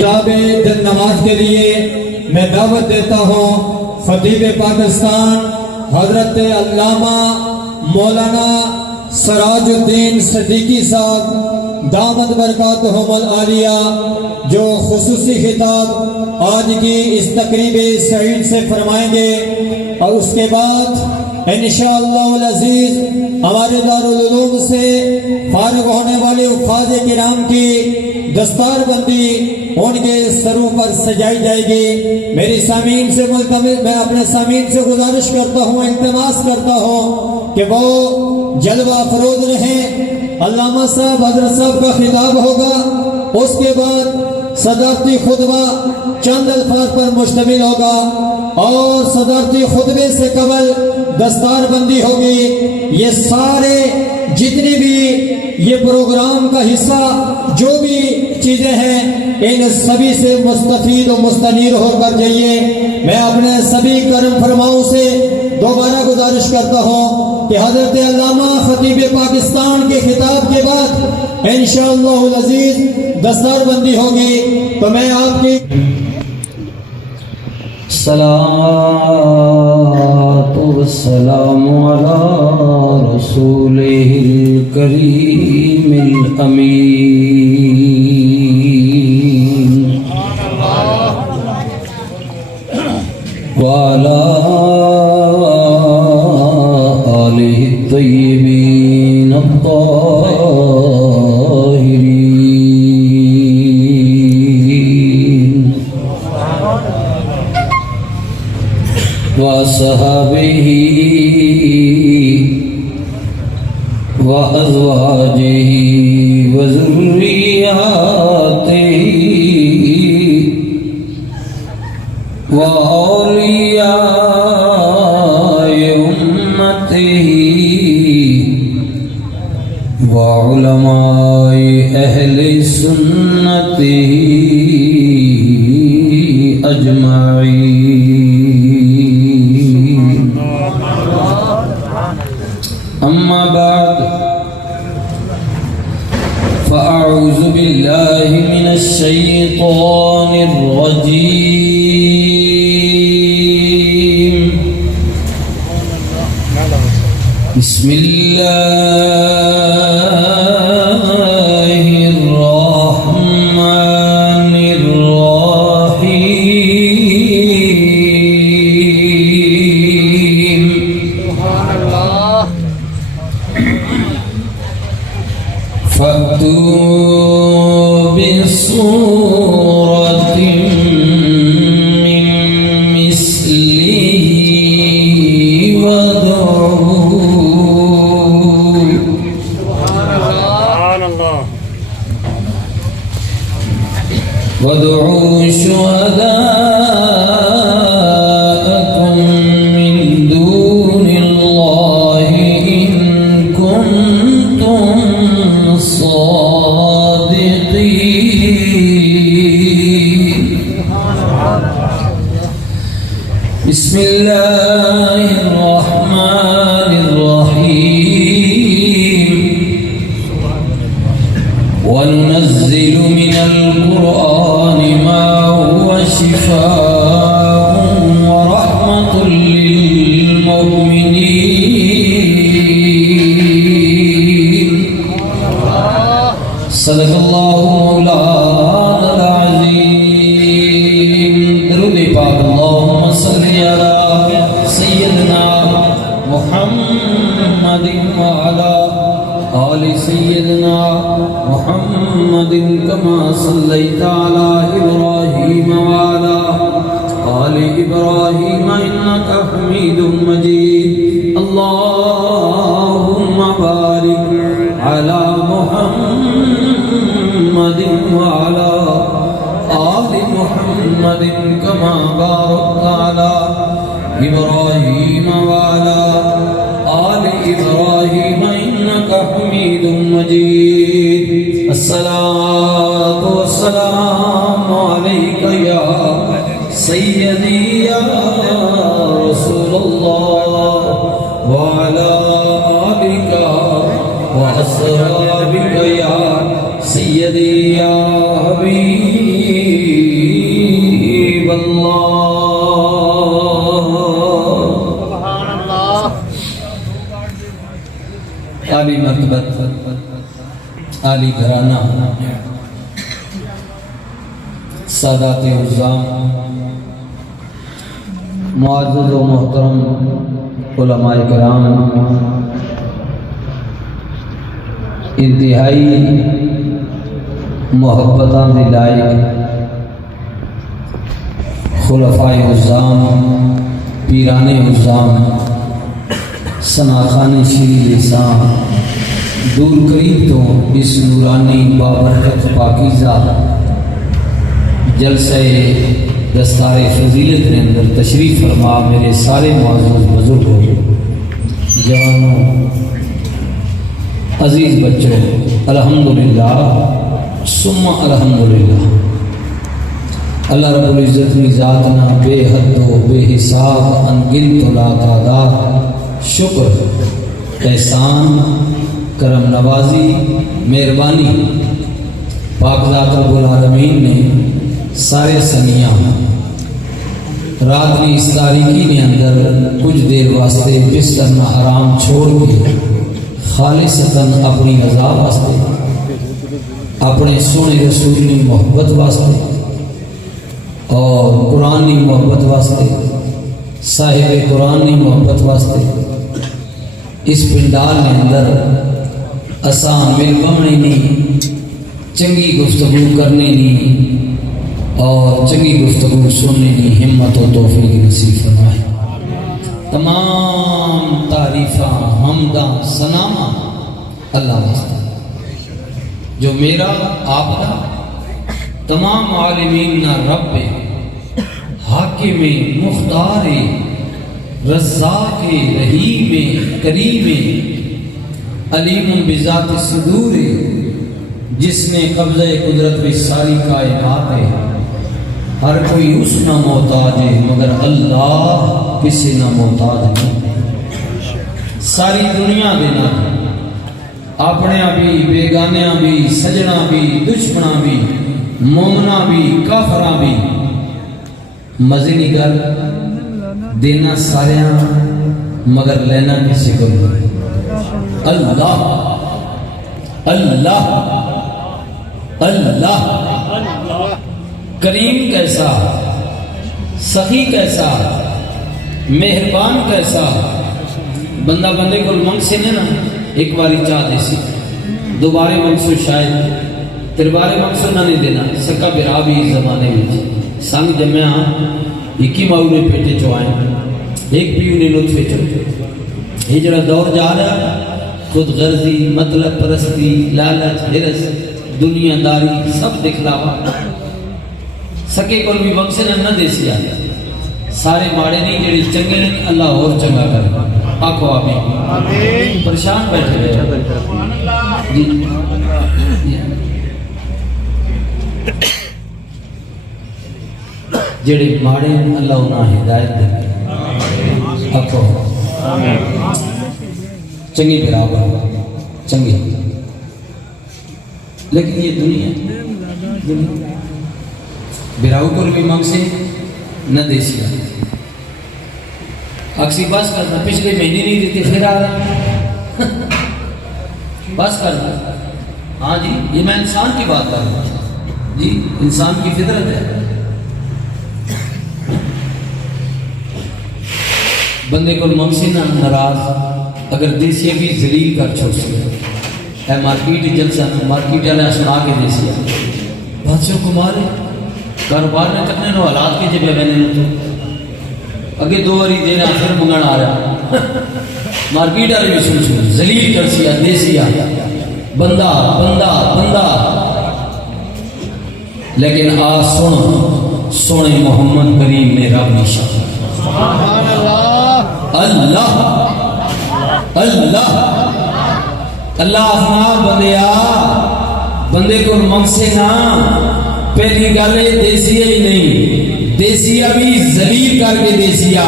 جناب جن نماز کے لیے میں دعوت دیتا ہوں خطیب پاکستان حضرت علامہ مولانا سراج الدین صدیقی صاحب دامت برکاتہم العالیہ، جو خصوصی خطاب آج کی اس تقریب سعید سے فرمائیں گے، اور اس کے بعد انشاءاللہ العزیز ہمارے دارالعلوم سے فارغ ہونے والے حفاظ کرام کی دستار بندی ان کے سروں پر سجائی جائے گی۔ میری سامعین سے میں اپنے سامعین سے گزارش کرتا ہوں، التماس کرتا ہوں کہ وہ جلوہ افروز رہیں۔ علامہ صاحب حضرت صاحب کا خطاب ہوگا، اس کے بعد صدارتی خطبہ چند الفاظ پر مشتمل ہوگا، اور صدارتی خطبے سے قبل دستار بندی ہوگی۔ یہ سارے جتنی بھی یہ پروگرام کا حصہ جو بھی چیزیں ہیں، ان سبھی سے مستفید و مستنیر ہو کر جائیے۔ میں اپنے سبھی کرم فرماؤں سے دوبارہ گزارش کرتا ہوں کہ حضرت علامہ خطیب پاکستان کے خطاب کے بعد انشاءاللہ العزیز دستار بندی ہوگی، تو میں آپ کی الصلاة والسلام على رسوله الكريم الأمين وعلى آله الطيبين الطاهرين وصحابه وأزواجه وذرياته وأولياء أمته وعلماء أهل سنته أجمعين، أما بعد فأعوذ بالله من الشيطان الرجيم، بسم الله الرحمن الرحيم، فأتوا بسورة من مثله وادعوا شهداءكم من دون الله إن كنتم صادقين۔ بسم الله الرحمن الرحيم، وننزل من القرآن ما هو شفاء ورحمة للمؤمنين، صدق الله مولانا العظيم۔ درود پاک اللهم صل على سيدنا محمد وعلى آل سيدنا محمد كما صليت على إبراهيم وعلى آل إبراهيم إنك حميد مجيد، اللهم بارك على محمد وعلى آل محمد كما باركت على إبراهيم وعلى آل إبراهيم إنك حميد مجيد۔ الصلاة والسلام عليك يا سيدي يا رسول الله، وعلى آلك وأصحابك يا سيدي يا حبيب عالی گھرانہ، سادات عظام، معزز و محترم علماء کرام، انتہائی محبتاں دی لائق خلفاء عظام، پیران عظام، سناخان شیری لسان، دور قریب تو اس نورانی بابرکت پاکیزہ جلسہ دستار فضیلت کے اندر تشریف فرما میرے سارے معزز بزرگوں، جوانوں، عزیز بچوں، الحمدللہ ثم الحمدللہ۔ اللہ رب العزت کی ذات نہ بے حد و بے حساب انگنت و لا تعداد شکر، احسان، کرم نوازی، مہربانی پاک ذات رب العالمین نے سارے سنیاں رات نے اس تاریکی نے اندر کچھ دیر واسطے بستر نہ حرام چھوڑ کے خالصتاً اپنی رضا واسطے، اپنے سونے رسول کی محبت واسطے اور قرآن کی محبت واسطے، صاحب قرآن کی محبت واسطے اس پنڈال کے اندر اساں مل بمنے نہیں، چنگی گفتگو کرنے نہیں اور چنگی گفتگو سننے نہیں ہمت و توفیق نصیب فرمائے۔ تمام تعریفاں حمداں ثناء اللہ واسطے جو میرا آپ کا تمام عالمین نہ رب حاکم مختار رزاق رحیم کریم علیم بذات صدور، جس نے قبضہ قدرت بھی ساری کائنات ہے، ہر کوئی اس نہ محتاج ہے مگر اللہ کسی نہ محتاج نہیں۔ ساری دنیا دینا اپنے بھی بیگانیاں بھی سجنا بھی دشمنا بھی مومنا بھی کافرہ بھی مزے نہیں کر دینا ساریاں مگر لینا کسی کو نہیں۔ اللہ اللہ اللہ، کریم کیسا، سخی کیسا، مہربان کیسا، بندہ بندے کو منگ سے نا ایک باری چاہ دے سی، دوبارے منگ سے شاید تربارے مقصد نہ نہیں دینا سکا برا بھی زمانے میں سنگ جمعہ ایکی ماؤ نے پیٹے چوائیں ایک بھی انہیں لطفے چو ہجرہ دور جا رہا، خود غرضی، مطلب پرستی، لالچ، حرس، دنیا داری سب دکھلاوا، سکے کل بھی مقصد نہ دے سیا، سارے ماڑے نہیں جڑے چنگے نہیں اللہ اور چنگا کرے، آکھو آمین۔ پریشان بیٹھے رہے جی جڑے ماڑے اللہ انہیں ہدایت دے، آکھو چنگی برابر چنگی، لیکن یہ دنیا براؤ کو بھی مانگ سے نہ دے سیا، اکسی بس کرنا پچھلے مہینے نہیں دیتے پھر آ رہا بس کرنا۔ ہاں جی یہ میں انسان کی بات کر رہا ہوں جی، انسان کی فطرت ہے، بندے کو ممسی نہ ناراض اگر دیسیہ بھی ذلیل کر چھوڑ سکے، اے مارکیٹ جلسہ مارکیٹ والا سنا کے دیسیہ بادشاہ کو مارے کاروبار میں تکنے نو حالات کے جب میں نے تو اگے دو باری دینا پھر منگن آ رہا مارکیٹ والے بھی سن ذلیل کر سیا دیسیہ بندہ بندہ بندہ، لیکن آ سن سونے محمد کریم نے رب نشان اللہ اللہ اللہ نا بندیا بندے کو منگ سے نا پہلی گالے دیسیہ ہی نہیں، دیسیہ بھی ذلیل کر کے دیسیہ،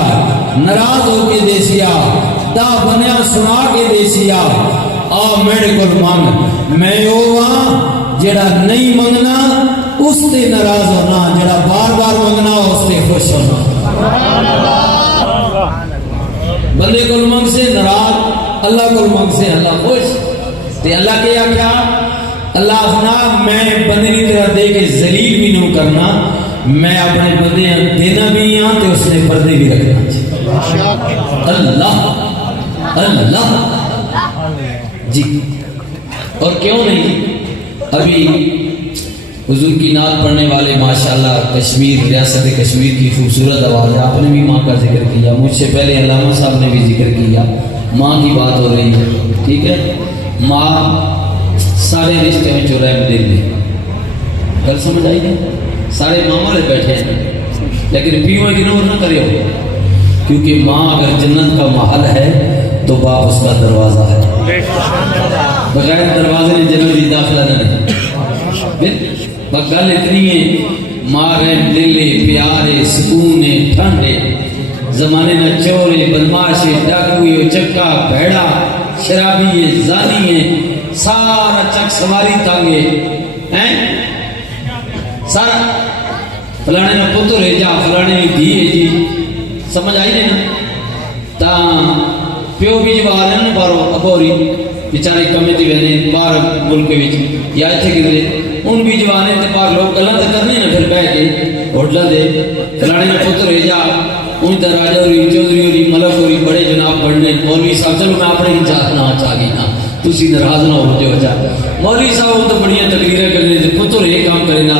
ناراض ہو کے دیسیہ، دا بنیا سنا کے دیسیہ، آ میرے کو مانگ، میں ہوا جڑا نہیں منگنا اس تے ناراض ہونا، جڑا بار بار منگنا اس تے خوش ہونا۔ بندے کو منگ سے ناراض، اللہ کو منگ سے اللہ خوش، تے اللہ کے کیا اللہ فرمایا میں بندے کی طرح دے کے ذلیل بھی نہیں کرنا، میں اپنے بندے دینا بھی ہاں تے اس نے پردے بھی رکھنا۔ اللہ اللہ جی، اور کیوں نہیں؟ ابھی حضور کی نعت پڑھنے والے ماشاءاللہ کشمیر، ریاست کشمیر کی خوبصورت آواز ہے، آپ نے بھی ماں کا ذکر کیا، مجھ سے پہلے علامہ صاحب نے بھی ذکر کیا، ماں کی بات ہو رہی ہے، ٹھیک ہے؟ ماں سارے رشتے میں رحم دل دے، گل سمجھ آئی ہے؟ سارے ماں والے بیٹھے ہیں، لیکن پیو اگنور نہ کرے ہو، کیونکہ ماں اگر جنت کا محل ہے تو باپ اس کا دروازہ ہے، بغیر دروازے نے جنت کی داخلہ نہ دے۔ گل اتنی ہے، ماں رحم دلے پیارے سکونے ٹھنڈے، زمانے نہ چورے بدماشے ڈاکوئے چکا بھیڑا شرابی زانی ہے، سارا چک سواری تانگے ہیں، سارا فلانے نہ پتر ہے جا فلانے نہ دھی ہے جی، سمجھ آئی نہیں نا؟ تا پیو بھی جوار ہیں نا بارو ابوری بیچارے کمے تھی بہنے بار ملک کے بیچ یا اتھے گزرے، ان بھی جوانے تے پار لوگ گلاں تے کرنے نا، پھر بیٹھ کے ہوٹل دے فلانے نہ پتر ہے جا ان تے راجہ ہوری چودھری ہوری ملک ہوری بڑے جناب پڑھنے، مولوی صاحب چلو میں اپنے ہی چاہت نہ چاہ گئی نا، تسی ناراض نہ ہو جو جا مولوی صاحب وہ تو بڑیاں تقریریں کرنے تے پتر یہ کام کرے نا،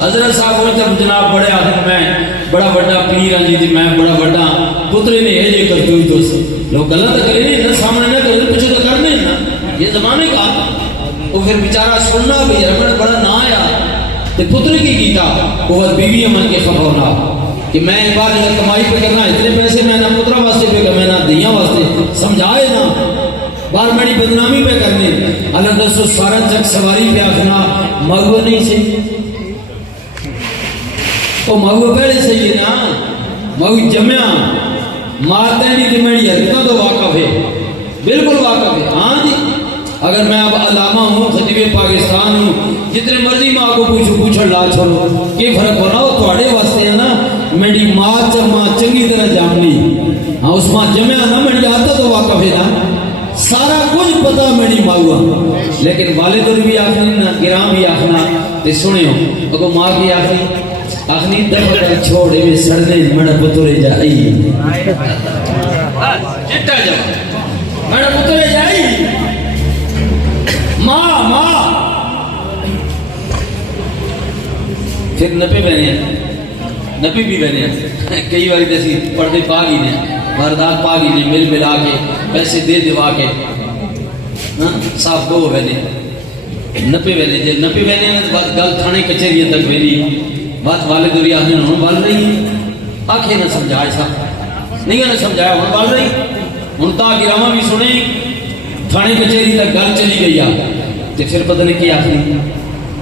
حضرت صاحب وہ تب جناب بڑے آدم میں بڑا بڑا پیر ہاں جی تے میں بڑا بڑا پترے نے یہ جے کرتے ہوئی تو لوگ گلاں تے کرے نہیں نہ سامنے نہ کرے پیچھے تو کرنے نا، یہ زمانے کا وہ پھر بیچارہ سننا بھی ہے، میں بڑا نہ آیا تے پتر کی کیتا وہ بیوی من کے خبر ہونا کہ میں ایک بار اگر کمائی پہ کرنا اتنے پیسے میں نہ پترا واسطے پہ کرنا نہ دیاں واسطے، سمجھائے نا بار میری بدنامی پہ کرنے، اللہ دسو سارا چک سواری پہ آخنا مغو نہیں سی، وہ مغو پہلے صحیح ہے نا، مغو جمعہ مارتے نہیں کہ میری حرکتوں تو واقف ہے، بالکل واقف ہے، ہاں جی اگر میں اب علامہ ہوں خطیب پاکستان ہوں جتنے مرضی ماں کو پوچھو لا چھوڑو کہ فرق ہونا وہ تھوڑے واسطے ہے نا، میری ماں چنگی طرح جامنی، ہاں اس ماں جمعہ نا میری آتا تو واقف ہے نا، سارا کچھ پتا میری ماں ہوا، لیکن والد بھی آخری نا گرام بھی آخنا تے سنے ہو اگو ماں کی آخری دفع کر چھوڑے میں سڑنے میرا پترے جائی چٹا جا میرا پترے جائی ماں ماں پھر نپے بہنے نپی بھی بہنے کئی باری تیسی پردے پا گئی نے واردات پا گئی نے مل ملا کے پیسے دے دیوا کے صاف دو بہنے نپے بہنے جے نپے بہنے گل تھانے کچھریاں تک بہنی بات والد دوری آدھنے انہوں بال رہی آنکھیں نہ سمجھائے صاحب نہیں نہ سمجھایا انہوں بال رہی انہوں تا گرامہ بھی سنے تھانے کچھری تک گل چلی گئی تے پھر پتہ نہیں کی آخری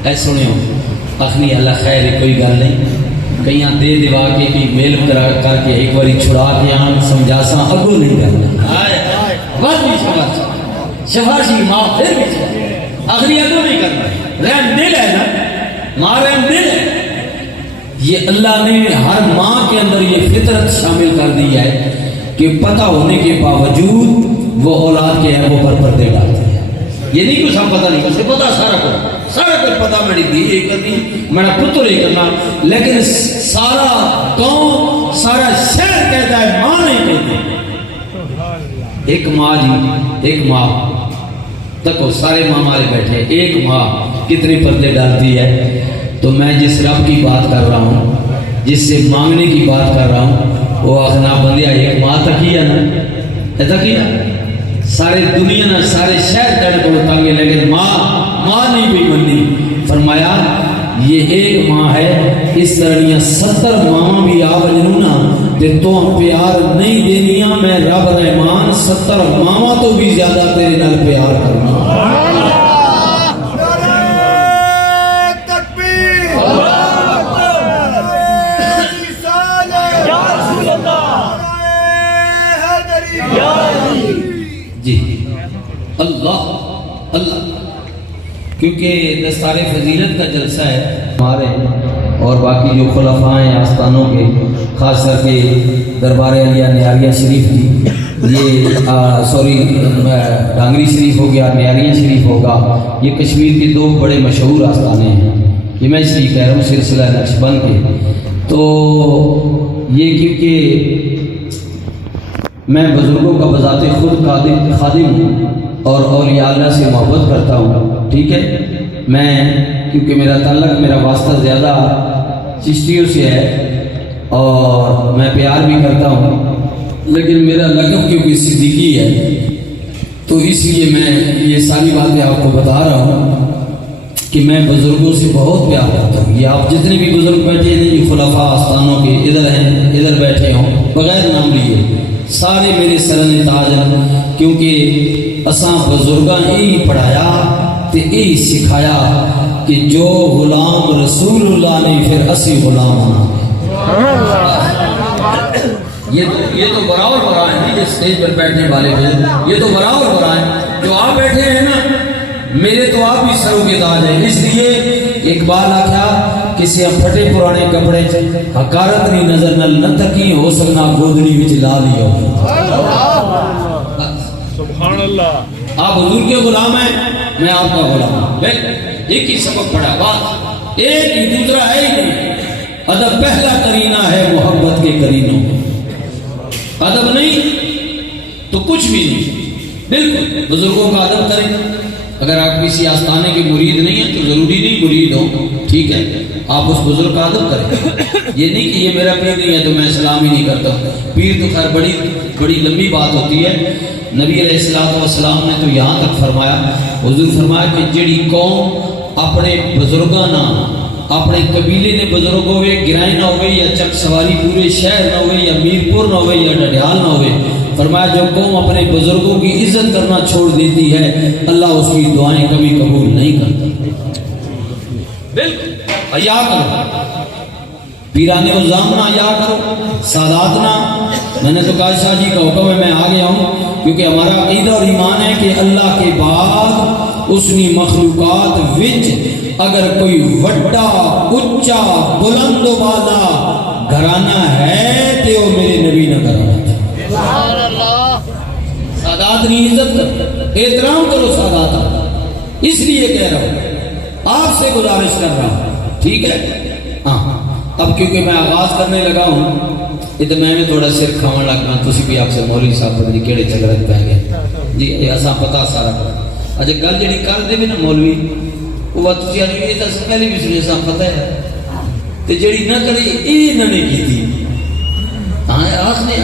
اے سنے ہو آخری اللہ خیر کوئی گل نہیں کہیں دے دیوا کے بھی میل کر کے ایک باری چھڑا کے آن سمجھا سا اگو نہیں کرنا بات بھی شفاشی ماں پھر بھی آخری اگو نہیں کرنا رحم دل ہے نا ماں رحم دل ہے، یہ اللہ نے ہر ماں کے اندر یہ فطرت شامل کر دی ہے کہ پتہ ہونے کے باوجود وہ اولاد کے عیبوں پر پردے ڈالتے ہیں، یہ نہیں کچھ ہم پتہ نہیں اسے پتہ سارا کچھ پتہ میری دی یہ کرنی میرا پتر یہ کرنا، لیکن سارا قوم سارا شہر کہتا ہے ماں نہیں کہتے، ایک ماں جی ایک ماں تکو سارے ماں ہمارے بیٹھے، ایک ماں کتنے پردے ڈالتی ہے، تو میں جس رب کی بات کر رہا ہوں جس سے مانگنے کی بات کر رہا ہوں وہ آخنا بندیا ایک ماں تک ہی ہے نا ایسا کیا سارے دنیا نہ سارے شہر تیرے کو تانگے لیکن ماں نہیں بھی بنی، فرمایا یہ ایک ماں ہے اس طرح 70 ماں بھی آ بجنونا تے تو پیار نہیں دینیاں میں رب رحمان 70 ماں تو بھی زیادہ تیرے نال پیار کرنا۔ جی اللہ کیونکہ دستار فضیلت کا جلسہ ہے ہمارے اور باقی جو خلفاء ہیں آستانوں کے خاص کر کے دربار علیہ نیاریہ شریف کی یہ سوری ڈانگری شریف ہو گیا، میاریاں شریف ہوگا، یہ کشمیر کے دو بڑے مشہور آستانے ہیں، یہ میں اس لیے کہہ رہا ہوں سلسلہ نقشبند کے۔ تو یہ کیونکہ میں بزرگوں کا بذات خود خادم ہوں اور اولیاء اللہ سے محبت کرتا ہوں، ٹھیک ہے، میں کیونکہ میرا تعلق، میرا واسطہ زیادہ چشتیوں سے ہے اور میں پیار بھی کرتا ہوں، لیکن میرا لقب کیونکہ صدیقی ہے تو اس لیے میں یہ ساری باتیں آپ کو بتا رہا ہوں کہ میں بزرگوں سے بہت پیار کرتا ہوں۔ یہ آپ جتنے بھی بزرگ بیٹھے ہیں، یہ خلفاء آستانوں کے ادھر ہیں، ادھر بیٹھے ہوں بغیر نام لیے، سارے میرے سرن تاج ہیں، کیونکہ اساں بزرگاں یہی پڑھایا تے یہی سکھایا کہ جو غلام رسول اللہ نے پھر اسی غلام ہونا۔ یہ تو برابر برا ہے، یہ سٹیج پر بیٹھنے والے یہ تو برابر برا ہے، جو آپ بیٹھے ہیں نا میرے تو آپ بھی سروں کے تاج ہیں۔ اس لیے اقبال آکھا کسی پھٹے پرانے کپڑے حکارت نہیں نظر نہ تکی ہو سکنا گودڑی وچ لا لیا۔ سبحان اللہ۔ آپ حضور کے غلام ہیں، میں آپ کا غلام ہوں، ایک ہی سبق پڑھا، بات ایک ہی، دوسرا ہے ہی نہیں۔ ادب پہلا کرینہ ہے محبت کے کرینوں میں، ادب نہیں تو کچھ بھی نہیں۔ بالکل بزرگوں کا ادب کریں، اگر آپ کسی آستانے کے مرید نہیں ہیں تو ضروری نہیں مرید ہوں، ٹھیک ہے، آپ اس بزرگ کا ادب کریں۔ یہ نہیں کہ یہ میرا پیر نہیں ہے تو میں سلام ہی نہیں کرتا، پیر تو خیر بڑی لمبی بات ہوتی ہے۔ نبی علیہ السلام نے تو یہاں تک فرمایا، حضور فرمایا کہ جڑی قوم اپنے بزرگاں نہ، اپنے قبیلے نے بزرگ ہوئے، گرائیں نہ ہوئے، یا چک سواری پورے شہر نہ ہوئے، یا میرپور نہ ہوئے، یا ڈڈیال نہ ہوئے، فرمایا جو قوم اپنے بزرگوں کی عزت کرنا چھوڑ دیتی ہے اللہ اس کی دعائیں کبھی قبول نہیں کرتا۔ بالکل حیا کرو، پیران الزامنا حیا کرو، ساداتنا۔ میں نے تو کہا شاہ جی کا حکم ہے، میں آ گیا ہوں، کیونکہ ہمارا عقیدہ اور ایمان ہے کہ اللہ کے بعد اسنی مخلوقات وچ اگر کوئی وڈا اچا بلند و بالا گھرانہ ہے تو وہ میرے نبی نہ گھرانہ ہے۔ سادات نہیں، عزت کرو، احترام کرو سادات۔ اس لیے کہہ رہا ہوں، آپ سے گزارش کر رہا ہوں، ٹھیک ہے۔ ہاں اب کیونکہ میں آغاز کرنے لگا ہوں، یہ تو میں تھوڑا سر کھاؤں لگ گیا، تسی بھی آپ سے مولوی صاحب پتہ نہیں کیڑے جھگڑے پہ گئے جی، ایسا پتا سارا کچھ۔ اچھا گل جڑی کر دے بھی نا مولوی، وہ بات تسی آنی یہ تو پہلے بھی سنی، ایسا پتہ ہے تے جڑی نہ کرے یہ نہ نہیں کیتی۔ ہاں آخنے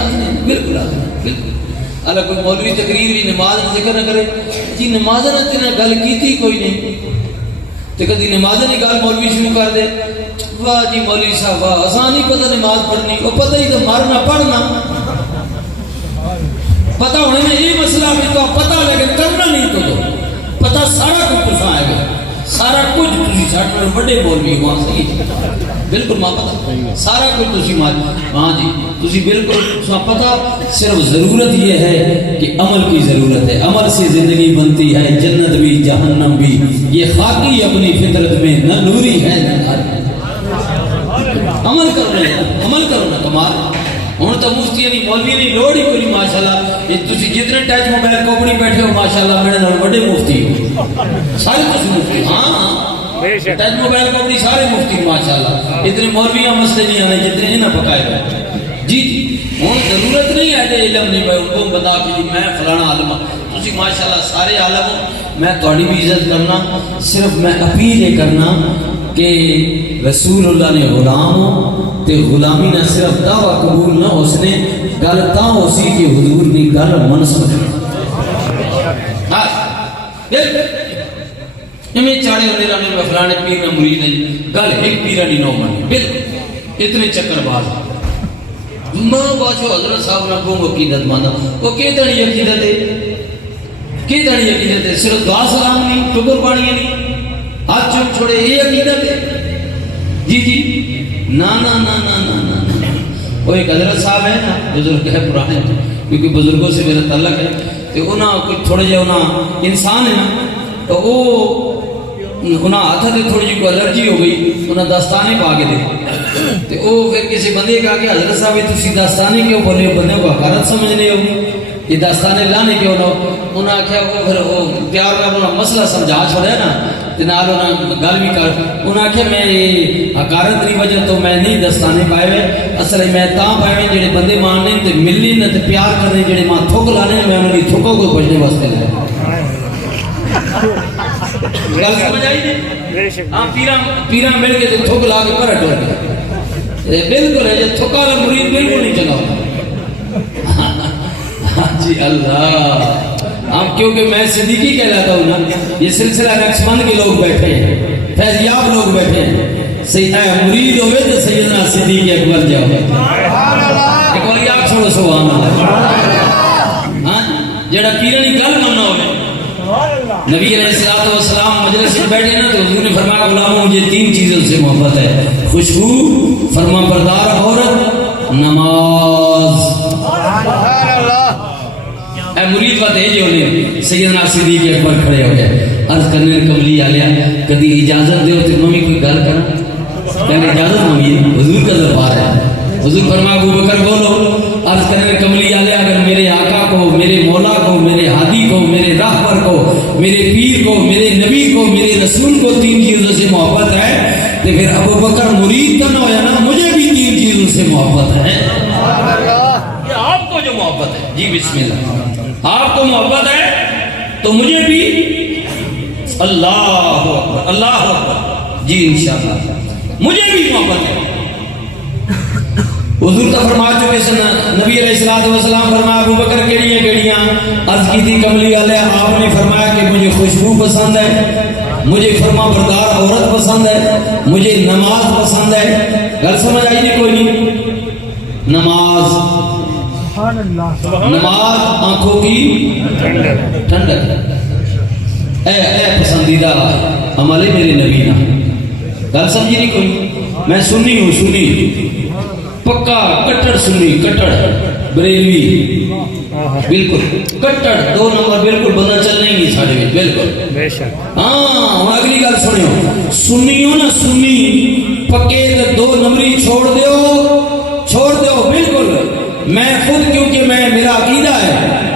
بالکل آخنے بالکل۔ اللہ کوئی مولوی تقریر بھی نماز ذکر نہ کرے جی، نماز نہ گل کیتی کوئی نہیں، تے کدی نماز نہیں گل مولوی شروع کر دے، واہ جی مولوی صاحب واہ، آسان نہیں پتہ نماز پڑھنی، وہ پتہ ہی تو مارنا پڑھنا پتہ ہونے میں یہ مسئلہ بھی تو پتہ لیکن کرنا نہیں تو پتہ سارا کچھ تساں آئے گا، سارا کچھ تسی ساڈے بڑے مولوی وہاں صحیح بالکل ماں پتہ سارا کچھ تسی ماں ہاں جی تسی بالکل تساں پتہ، صرف ضرورت یہ ہے کہ عمل کی ضرورت ہے، عمل سے زندگی بنتی ہے، جنت بھی جہنم بھی، یہ خاکی اپنی فطرت میں نہ نوری ہے نہ ناری۔ عمل کرو نا کمال۔ ہوں تو مفتی نہیں مولوی نہیں لوڑ ہی کوئی ماشاءاللہ، یہ تسی جتنے ٹچ موبائل کوپڑی بیٹھے ہو ماشاءاللہ میرے نال بڑے مفتی ہو سارے، تسی مفتی ہاں ٹچ موبائل کوپڑی سارے مفتی ماشاءاللہ، اتنے مولویاں مسئلے نہیں آنے جتنے انہیں پکائے گئے جی جی۔ ہوں ضرورت نہیں ہے کہ علم نہیں میں حکم بتا کہ میں فلانا عالم ہوں، تسی ماشاءاللہ سارے عالم ہو، میں تھوڑی بھی عزت کرنا، صرف میں اپیل یہ کرنا کہ رسول اللہ نے غلام ہو تے غلامی نہ صرف دعویٰ قبول نہ اس نے گل تا ہو سی کہ حضور نے گل منسوخ ہاں ہمیں چاڑے ہونے رہنے میں فلانے پیر میں مرید نہیں، گل ایک پیرہ نہیں نو مانی بالکل اتنے چکر باز ماں باشو حضرت صاحب نے کو عقیدت مانا، وہ کہ دنی عقیدت ہے، کہ دنی عقیدت ہے، صرف دعا سلام نہیں ٹکر پانی نہیں ہاتھ چوم چھوڑے یہ عقیدت ہے جی جی نا نا نا نا نا نا۔ وہ ایک حضرت صاحب ہے نا بزرگ ہے پرانے، کیونکہ بزرگوں سے میرا تعلق ہے، تو انہاں کوئی تھوڑے جے انہاں انسان ہے نا تو وہ انہاں ہاتھ دے تھوڑی جی کو الرجی ہو گئی، انہاں داستانے پا کے دے تو وہ پھر کسی بندے کہا کہ حضرت صاحب تسی داستانے کیوں بولے، بندے کو حقارت سمجھنے ہوگی یہ داستانے لانے کیوں لو انہاں آکھیا وہ پھر وہ پیار میں اپنا مسئلہ سمجھا چھوڑے نا تے نال انہاں گل بھی کر انہاں آکھیا میں حکارت دی وجہ تو میں نہیں داستانے پائے ہوئے اصل میں تاں پائے ہوئے جڑے بندے ماننے تے ملنے نے تے پیار کرنے جڑے ماں تھوک لانے میں انہاں دی تھوکوں کو بچنے واسطے لائے گل سمجھ آئی نہیں ہاں پیراں مل کے تے تھوک لا کے پر ہٹو بالکل ہے جب تھوکا والا مرید بالکل نہیں چلا جی اللہ اب کیونکہ میں صدیقی کہلاتا ہوں نا یہ سلسلہ نقشبند کے لوگ بیٹھے ہیں فیضیاب لوگ بیٹھے ہیں مرید ہوئے تو سیدنا صدیق اکبر جاؤ ایک بار آپ چھوڑو سبحان اللہ ہاں جڑا پیرانی گل مننا ہوئے نبی علیہ السلام مجلس میں بیٹھے نا تو حضور نے فرمایا غلاموں مجھے 3 چیزوں سے محبت ہے خوشبو فرما بردار عورت نماز اے مرید بات ہے جو نے سیدنا صدیق اکبر کھڑے ہو گئے عرض کرنے کملی آلیا کدی اجازت دے تو ممی کوئی گل کرا کہنے اجازت ممی حضور کا دربار ہے حضور فرمایا ابو بکر بولو عرض کرنے کملی آلیا اگر میرے آقا کو میرے مولا کو میرے ہادی کو میرے راہبر کو میرے پیر کو میرے نبی کو میرے رسول کو 3 چیزوں سے محبت ہے تو پھر ابو بکر مرید کا نہ ہویا نا مجھے بھی 3 چیزوں سے محبت ہے یہ آپ کو جو محبت ہے جی بسم اللہ آپ کو محبت ہے تو مجھے بھی اللہ اکبر جی انشاءاللہ مجھے بھی محبت ہے حضور کا فرما چکے سن نبی علیہ السلام فرمایا ابو بکر کیڑیاں عرض کی تھی کملی علیہ آپ نے فرمایا کہ مجھے خوشبو پسند ہے مجھے فرما بردار عورت پسند ہے مجھے نماز پسند ہے گل سمجھ آئی نہیں کوئی نہیں نماز آنکھوں کی ٹھنڈک اے پسندیدہ عمل میرے نبی نا گل سمجھی نہیں کوئی میں سنی ہوں سنی پکا کٹڑ سنی کٹڑ بریلوی بالکل کٹڑ 2 نمبر بالکل بندہ چلنے ہی ساڑھے میں بالکل ہاں اگلی گل سنیو سنی ہو نا سنی پکے 2 نمبری چھوڑ دیو بالکل میں خود کیونکہ میرا عقیدہ ہے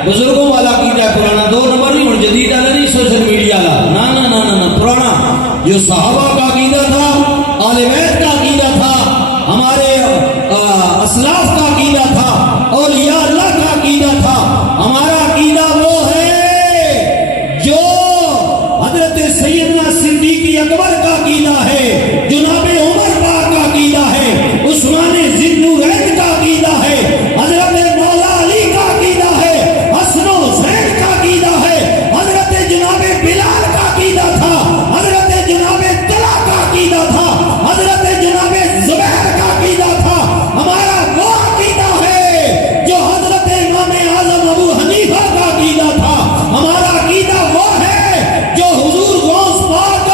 بزرگوں والا عقیدہ ہے پرانا 2 نمبر نہیں اور جدید والا نہیں سوشل میڈیا والا نا پرانا جو صحابہ کا عقیدہ تھا آل بیت کا عقیدہ تھا ہمارے اسلاف کا عقیدہ تھا اولیاء اللہ کا عقیدہ تھا ہمارا عقیدہ وہ ہے جو حضرت سیدنا صدیق اکبر کا عقیدہ ہے جناب عمر پاک کا عقیدہ ہے عثمان ذی النورین کا عقیدہ ہے حضرت مولا علی کا عقیدہ ہے حسن و حسین کا عقیدہ ہے حضرت جناب بلال کا عقیدہ تھا حضرت جناب طلحہ کا عقیدہ تھا حضرت جناب زبیر کا عقیدہ تھا ہمارا وہ عقیدہ ہے جو حضرت امام اعظم ابو حنیفہ کا عقیدہ تھا ہمارا عقیدہ وہ ہے جو حضور غوث پاک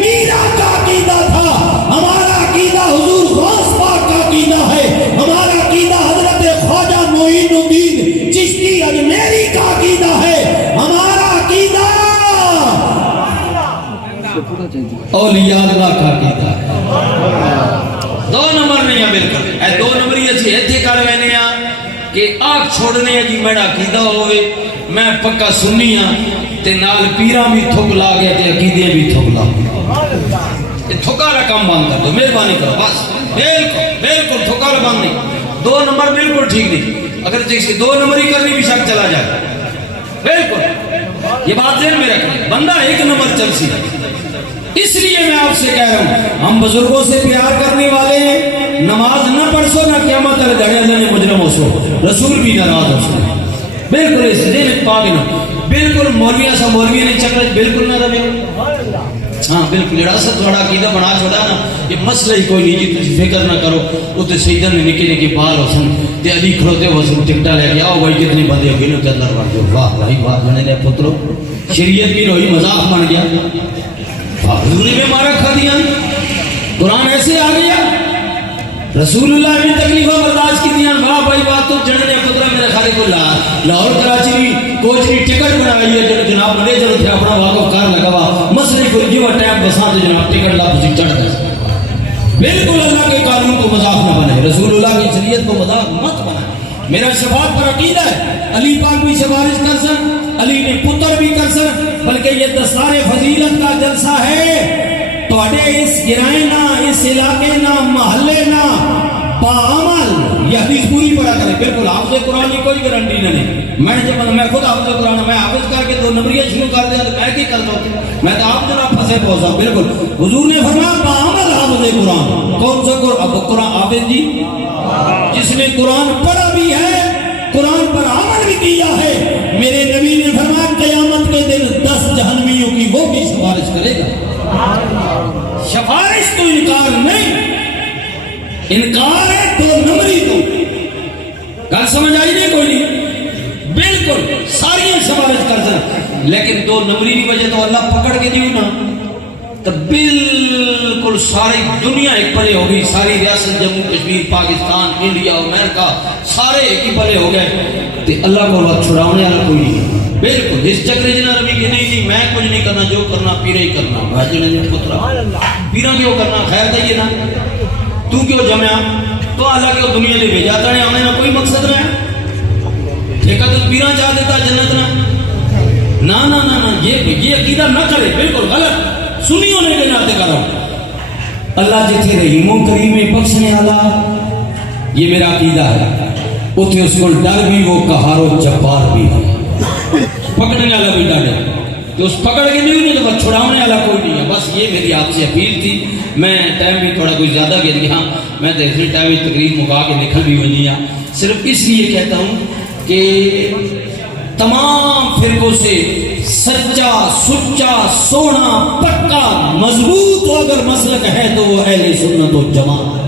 میرا کا عقیدہ تھا ہمارا عقیدہ حضور غوث پاک کا عقیدہ ہے ہمارا عقیدہ حضرت خواجہ معین الدین چشتی اجمیری کا عقیدہ ہے ہمارا عقیدہ اولیاء اللہ کا عقیدہ ہے 2 نمبر نہیں ہے بالکل اے 2 نمبر یہ سے ایتھے کر وینے ہیں کہ آگ چھوڑنے جی میرا عقیدہ ہوئے میں پکا سنی ہاں تے نال پیراں بھی تھوک لا گیا تے عقیدے بھی تھوک لا یہ تھوکا رہا کام بند کر دو مہربانی کرو بس بالکل تھوکا رہا بند نہیں 2 نمبر بالکل ٹھیک نہیں اگر 2 نمبر ہی کرنی بھی شک چلا جائے بالکل یہ بات ذہن میں رکھیں بندہ 1 نمبر چل سی اس لیے میں آپ سے کہہ رہا ہوں ہم بزرگوں سے پیار کرنے والے ہیں نماز نہ پڑھ سو نہ قیامت تک دھڑے اللہ نے مجرم ہو سو رسول بھی ناراض ہو سو بالکل اس ذہن پاک نہ بالکل مولویاں سا مولوی نے چکر بالکل نہ رہے ہاں بالکل جڑا سا تھوڑا عقیدہ بنا چھوڑا نا یہ مسئلہ ہی کوئی نہیں جی تسی فکر نہ کرو وہ تو سیدن نے نکے بال ہو سن تے علی کھڑوتے ہو سن ٹکٹا لے گیا بھائی کتنے بندے ہو گئے تے اندر بڑھ گئے واہ بھائی واہ بنے نے پترو شریعت کی روئی مذاق بن گیا حضوری میں مارا کھا دیا قرآن ایسے آ گیا رسول اللہ نے تکلیفہ برداشت کی دیا واہ بھائی بات تو جڑنے پترہ میرے خالے کو لاہور کراچی بھی کوچ کی ٹکٹ بنائی ہے جناب منیجر تھے اپنا واقف کار لگا مسئلے کو جو ٹائم بساں تو جناب ٹکٹ لا پسی چڑھ گئے بالکل اللہ کے قانون کو مذاق نہ بنائے، رسول اللہ کی شریعت کو مذاق مت بنائے۔ میرا شفاعت پر عقیدہ ہے، علی پاک بھی سفارش کر سن، علی نے پتر بھی کر سن، بلکہ یہ دستار فضیلت کا جلسہ ہے۔ توڑے اس گرائے نہ، اس علاقے نہ، محلے نہ، بعمل یہ حدیث پوری پڑھا کرے۔ بالکل حافظ قرآن کی کوئی گارنٹی نہیں۔ میں خود حافظ قرآن، میں حافظ کر کے 2 نمبریاں شروع کر دیا تو میں کی کرتا ہوں؟ میں تو آپ جناب پھنسے پہنچا۔ بالکل حضور نے فرمایا بعمل حافظ قرآن۔ کون سا قرآن حافظ جی؟ جس نے قرآن پڑھا بھی ہے، قرآن پر عمل بھی کیا ہے۔ میرے نبی نے فرمایا قیامت کے دن 10 جہنمیوں کی وہ بھی سفارش کرے گا۔ سفارش تو انکار نہیں، انکار ہے 2 نمبری تو گل سمجھ آئی نہیں؟ کوئی نہیں، بالکل ساری سفارش کر سن، لیکن 2 نمبری کی وجہ تو اللہ پکڑ کے دیو نا تو بالکل ساری دنیا ایک پلے ہو گئی، ساری ریاست جموں کشمیر، پاکستان، انڈیا، امریکہ سارے ایک ہی پلے ہو گئے تو اللہ کو وقت چھڑاؤنے والا کوئی نہیں۔ بالکل اس چکر جنا ربی کہ نہیں میں کچھ نہیں کرنا، جو کرنا پیرے ہی کرنا۔ بھائی نے پترا پیرا کیوں کرنا؟ خیر دئیے نا، تو کیوں جمعہ تو اللہ کیوں دنیا نے بھیجا تھا؟ آنے نا کوئی مقصد نہ ہے، ٹھیکہ تو پیرا چاہ دیتا جنت نہ نہ نہ نہ، یہ عقیدہ نہ کرے، بالکل غلط۔ سنی ہونے کے ناطے کرو، اللہ جتھے رحیم و کریم بخشنے والا، یہ میرا عقیدہ ہے، اتنے اس کو ڈر بھی وہ قہار و جبار بھی ہے، پکڑنے والا بھی ڈر ہے کہ اس پکڑ کے نہیں ہوئی تو بس چھڑانے والا کوئی نہیں ہے۔ بس یہ میری آپ سے اپیل تھی۔ میں ٹائم بھی تھوڑا کوئی زیادہ گر گیا، میں تو اتنی ٹائم تقریر مکا کے نکل بھی بنی ہے، صرف اس لیے کہتا ہوں کہ تمام فرقوں سے سچا سچا سونا پکا مضبوط اگر مسلک ہے تو وہ اہل سنت و جماعت ہے۔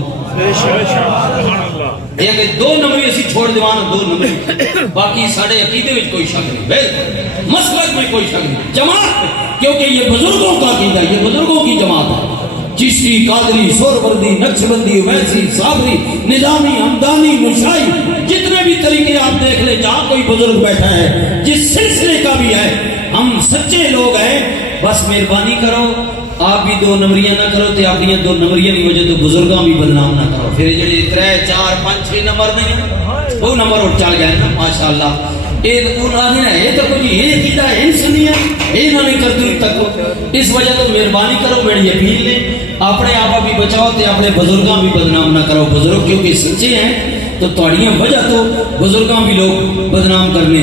یہ 2 نمبری اسی چھوڑ دیوانا، 2 نمبری، باقی ساڑھے عقیدے میں کوئی شک نہیں، بالکل مسلک میں کوئی شک نہیں، جماعت، کیونکہ یہ بزرگوں کا عقیدہ، یہ بزرگوں کی جماعت ہے۔ چشتی، قادری، سہروردی، نقشبندی، ویسی، صابری، نظامی، ہمدانی، نشائی، جتنے بھی طریقے آپ دیکھ لیں، جہاں کوئی بزرگ بیٹھا ہے جس سلسلے کا بھی ہے، ہم سچے لوگ ہیں۔ بس مہربانی کرو آپ بھی 2 نمبریاں نہ کرو تے اپنی 2 نمبریاں کی وجہ تو بزرگاں بھی بدنام نہ کرو۔ پھر جڑے 3 4 5 6 نمبر نہیں، وہ نمبر اٹھ چل گئے نا ماشاءاللہ۔ یہ تو کچھ یہ کیتا ہے انسانیت یہ نہ نہیں کرتی تک۔ اس وجہ تو مہربانی کرو، میری اپیل نے اپنے آپ بھی بچاؤ تے اپنے بزرگاں بھی بدنام نہ کرو۔ بزرگ کیونکہ سچے ہیں تو تھوڑیاں وجہ تو بزرگاں بھی لوگ بدنام کرنے۔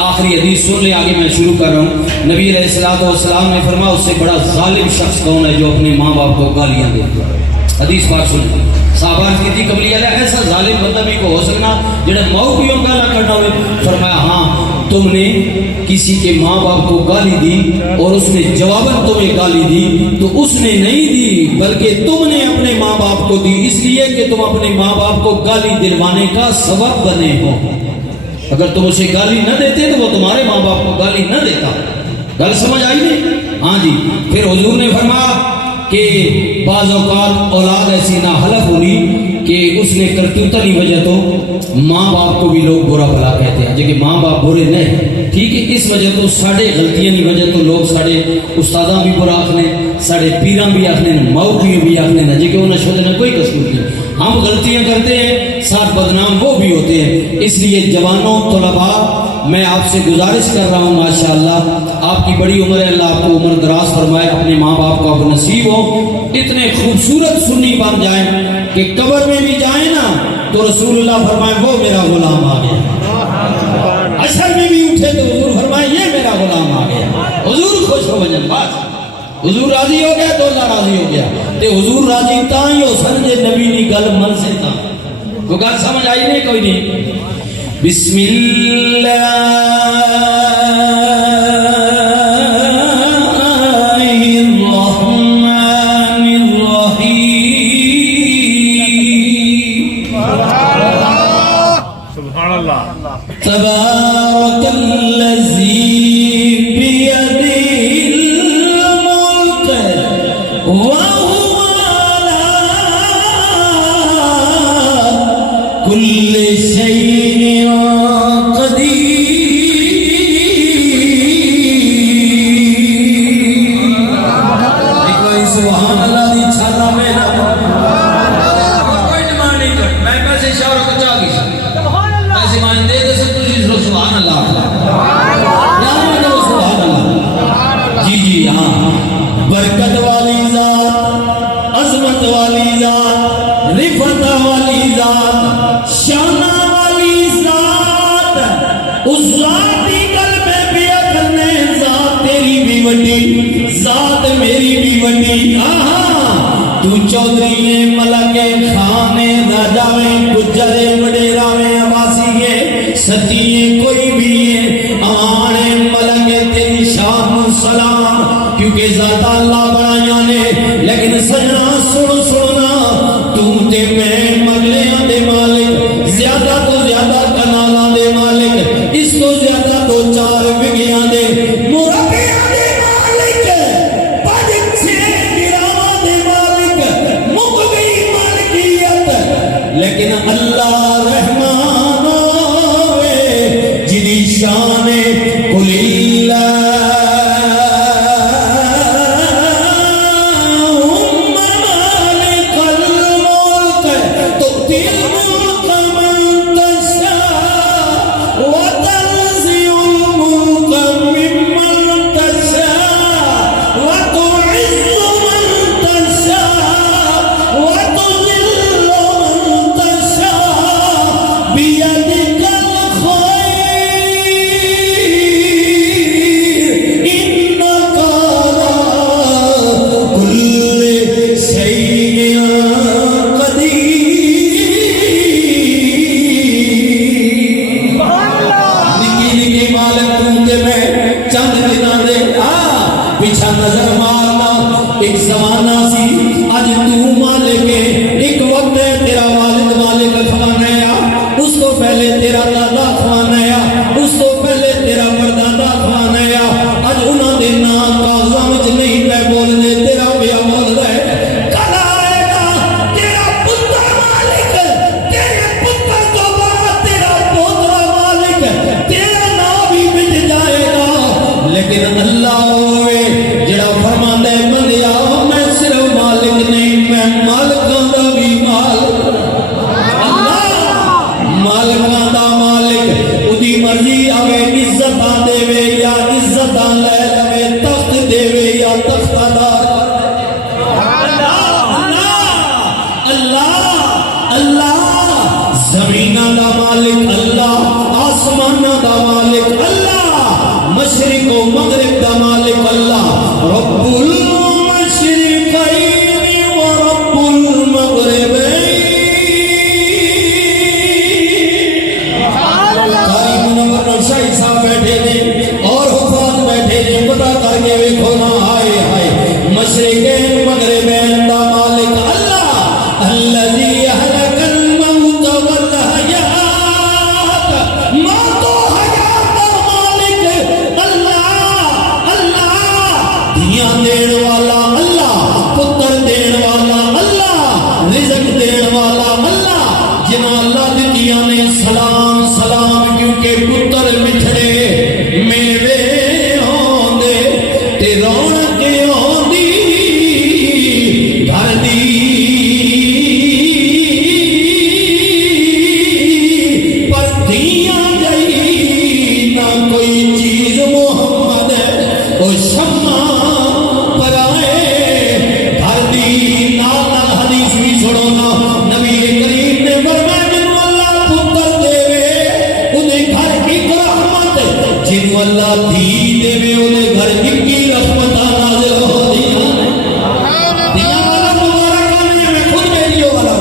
آخری حدیث سن لے، آگے میں شروع کر رہا ہوں۔ نبی علیہ الصلوۃ والسلام نے فرمایا اس سے بڑا ظالم شخص کون ہے جو اپنے ماں باپ کو گالیاں دیتا ہے۔ حدیث پاک سنیں، صحابہ کی تھی قبلی اللہ ایسا ظالم بندہ بھی کو ہو سکنا جڑے ماؤ پیوں گالا کرنا ہوئے؟ فرمایا ہاں، تم نے کسی کے ماں باپ کو گالی دی اور اس نے جواباً تمہیں گالی دی تو اس نے نہیں دی بلکہ تم نے اپنے ماں باپ کو دی، اس لیے کہ تم اپنے ماں باپ کو گالی دلوانے کا سبب بنے ہو۔ اگر تم اسے گالی نہ دیتے تو وہ تمہارے ماں باپ کو گالی نہ دیتا۔ گل سمجھ آئی نہیں؟ ہاں جی۔ پھر حضور نے فرمایا کہ بعض اوقات اولاد ایسی نہ حلف ہونی کہ اس نے کرتوتہ کی وجہ تو ماں باپ کو بھی لوگ برا بھلا کہتے ہیں، جبکہ ماں باپ برے نہیں، ٹھیک ہے۔ اس وجہ تو ساڑھے غلطیاں کی وجہ تو لوگ ساڑھے استاداں بھی برا آخنے، ساڑھے پیراں بھی آخنے، ماؤ پیوں بھی آخنے نہ، جبکہ انہیں شدہ نہ کوئی قصور نہیں۔ ہم غلطیاں کرتے ہیں، ساتھ بدنام وہ بھی ہوتے ہیں۔ اس لیے جوانوں، طلباء، میں آپ سے گزارش کر رہا ہوں، ماشاءاللہ آپ کی بڑی عمر ہے، اللہ آپ کو عمر دراز فرمائے، اپنے ماں باپ کو آپ نصیب ہو، اتنے خوبصورت سنی بن جائیں کہ قبر میں بھی جائیں نا تو رسول اللہ فرمائے وہ میرا غلام آ گیا، حشر میں بھی اٹھے تو حضور فرمائے یہ میرا غلام آ گیا۔ حضور خوش ہو بجن بات، حضور راضی ہو گیا تو اللہ راضی ہو گیا۔ تے حضور راضی تاں ہی ہو سن جے نبی دی گل من سے تاں۔ کوئی گل سمجھ آئی نہیں؟ کوئی نہیں۔ بسم اللہ تبارك الذي بيده الملك وهو على كل شيء قدير۔ سبحان اللہ دی چھالا میں برکت والی ذات، عظمت والی ذات، رفعت والی ذات، شانہ والی ذات، اس ذات کی گل میں پیا کرنے، ذات تیری بھی وڈی، ذات میری بھی وڈی. تو چودھری ملک خان راجاوے گجرے وڈیراوے عباسی ستی کوئی بھی آن ملک تیری شان سلام، کیونکہ ذات اللہ بنایا نے. لیکن سجنا سننا تو تے میں مغلیاں دے مالک، زیادہ تو زیادہ کنالاں دے مالک، اس کو زیادہ تو چار وگیاں دے مربیاں دے مالک، پانچ چھ گراواں دے مالک، مک گئی مالکیت. لیکن اللہ رحمان ہوئے جدی شان قل پیچھا نظر مارنا. ایک زمانہ سی اج تو مالک ہے، ایک وقت ہے تیرا والد مالک کھوانیا، اس کو پہلے تیرا دادا کھوانیا، اس کو پہلے تیرا پردادا کھوانیا. اج انہاں دے نام کاغذاں وچ نہیں پے بولنے، تیرا پیا بول رہا ہے. کل آئے گا تیرا پتر مالک، تیرے پتر تو بعد تیرا پوترا مالک، تیرا نام بھی مٹ جائے گا. لیکن اللہ جڑا فرماندا ہے بندیا میں صرف مالک نہیں، میں مالکاں دا بھی مالک. اللہ مالکاں دا مالک، اودی مرضی آوے عزتاں دے وے یا عزتاں لے لوے، تخت دے وے یا تخت دار. اللہ اللہ اللہ زمیناں دا مالک اللہ، آسماناں دا مالک اللہ، مشرق و مغرب دا مالک اللہ. رب المشرقین و رب المغربین. قاری منور شاہی صاحب بیٹھے تھے اور حفاظ بیٹھے تھے، پتہ کر کے ویکھو نا. ہائے ہائے مشرقین مغربین دا مالک اللہ، الذی اہلک الموت والحیات، موت و حیات دا مالک اللہ. اللہ دھیاں دین والا اللہ، پتر دین والا اللہ، رزق دین والا اللہ. جنہاں اللہ دتیاں نے سلام سلام، کیونکہ پتر مٹھڑے میوے ہوندے تے رونق ہوندی گھر دی. پر دھیاں جئی نہ کوئی چیز محمد او شمع پر آئے گھر دی. نال نال حدیث بھی چھوڑو نا، نبی کریم نے فرمایا جنوں اللہ پتر دے وے انہیں گھر ایک رحمت، جنوں اللہ دھی دے وے انہیں گھر ایک رحمت نازل ہو دیا. دیا والا مبارک آنے میں خود بیٹیوں والا،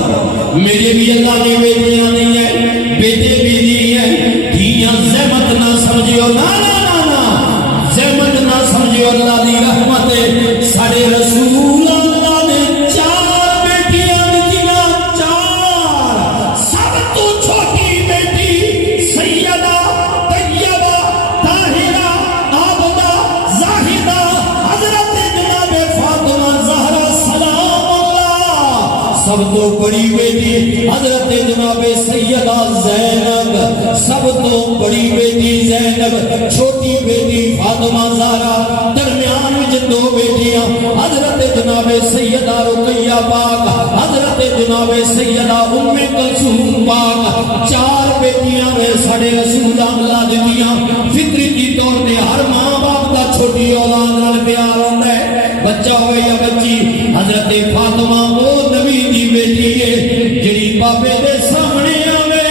میرے بھی اللہ نے بیٹیاں نہیں ہیں، بیٹے بھی نہیں ہیں. دھیاں زحمت نہ سمجھو، نا نا نا نا زحمت نہ سمجھو، اللہ دی رحمت ہے. ساڑے رسول اللہ نے چار بیٹیاں دتیاں، چار. سب تو چھوٹی بیٹی سیدہ طیبہ طاہرہ عابدہ زاہدہ حضرت جناب فاطمہ زہرا سلام اللہ. سب تو بڑی بیٹی حضرت جناب سیدہ زینب، سب تو بڑی بیٹی زینب، چھوٹی بیٹی فاطمہ زہرا، درمیان میں دو بیٹیاں حضرت جناب سیدہ رقیہ پاک، حضرت جناب سیدہ ام کلثوم پاک. چار بیٹیاں میں ساڑے رسول اللہ دتیاں. فطری کی طور پہ ہر ماں باپ کا چھوٹی اولاد نال پیار ہوندا ہے. بچہ ہوئے یا بچی حضرت فاطمہ وہ نبی دی بیٹی ہے جڑی بابے دے سامنے آوے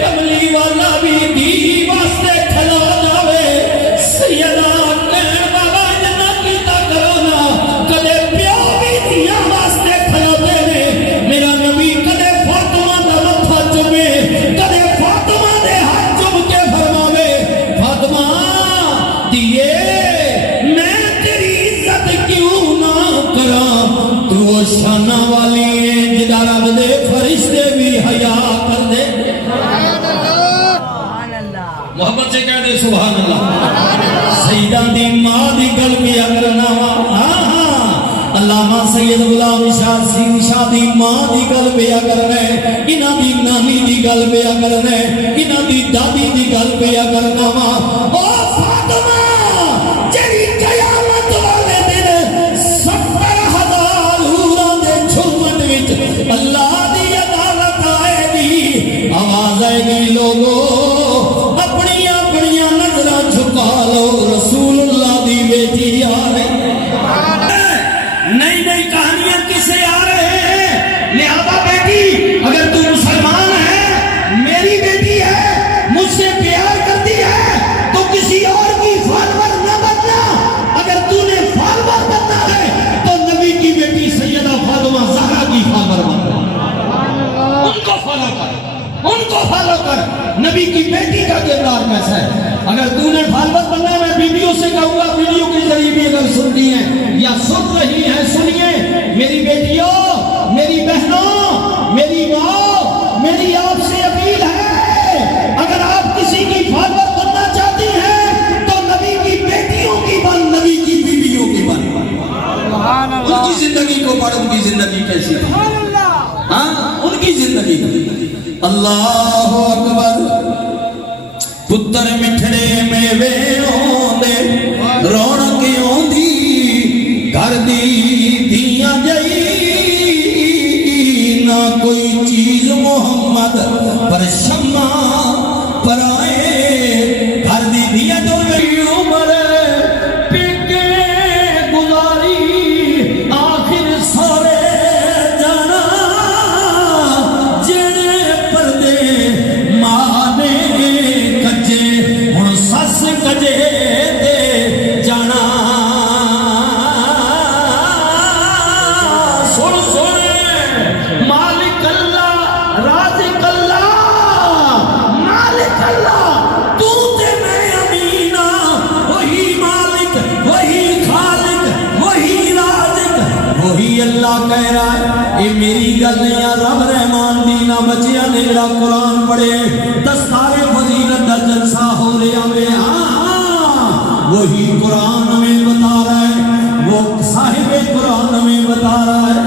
کملی والا بھی دی واسطے کھلا جاوے سیدہ کہن بابا جنہ کیتا کرونا کدے پیو بھی دیا واسطے کھلا دے میرا نبی کدے فاطمہ دا متھا چومے کدے فاطمہ دے ہاتھ چوم کے فرماوے فاطمہ دیے میں تیری عزت کیوں نہ کراں تو شانہ والی ہے جدا رب دے فرشتے بھی حیا کر دے محبت سے کہہ دے سبحان اللہ سیدہ دی ماں دی گل کیا کرنا علامہ سید غلام شاہ دی ماں دی گل پیا کرنا انہاں دی نانی دی گل پیا کرنا انہاں دی دادی دی گل پیا کرنا او فاطمہ جڑی قیامت والے دن 70,000 حوراں دے جھومٹ وچ اللہ دی عدالت آئے گی آواز آئے گی لوگو اپنی اپنی نظراں جھکا لو رسول اللہ دی بیٹی آ رہی نئی نئی کہانیاں کسے آ رہے ہیں لہذا بیٹی اگر تو مسلمان ہے میری بیٹی ہے مجھ سے پیار کرتی ہے تو کسی اور کی فالور نہ بننا اگر تو نے فالور بننا ہے تو نبی کی بیٹی سیدہ فاطمہ زہرا کی فالور بننا ان کو فالو کر نبی کی بیٹی کا کردار کیسا ہے اگر تو نے فالور بننا ہے میں ویڈیو سے کہوں گا ویڈیو کے ذریعے بھی اگر سنتی ہیں یا سن رہی ہیں سنیے میری بیٹیوں میری بہنوں میری ماں میری آپ سے اپیل ہے اگر آپ کسی کی فالور بننا چاہتی ہیں تو نبی کی بیٹیوں کی بن نبی کی بیویوں کی بن ان کی زندگی کو پڑھ ان کی زندگی کیسی ہاں ان کی زندگی اللہ اکبر پتر مٹھڑے میوے ہوندے رونق ہوندی گھر دی دیاں جئی نہ کوئی چیز محمد پر شمع پر آئے گھر دی دیاں جو میری عمر پیکے گزاری آخر سورے جانا جڑے پردے مانے کجے ہن سس کجے دے جانا سن سن مالک اللہ رازق اللہ مالک اللہ تو تے میں امینہ وہی مالک وہی خالق وہی رازق وہی اللہ کہہ رہا ہے یہ میری گل نہیں ہے رب رحمان دینا بچیاں نے جڑا قرآن پڑھے دستار فضیلت دا جلسہ ہو رہا ہے وہی قرآن ہمیں بتا رہا ہے وہ صاحب قرآن ہمیں بتا رہا ہے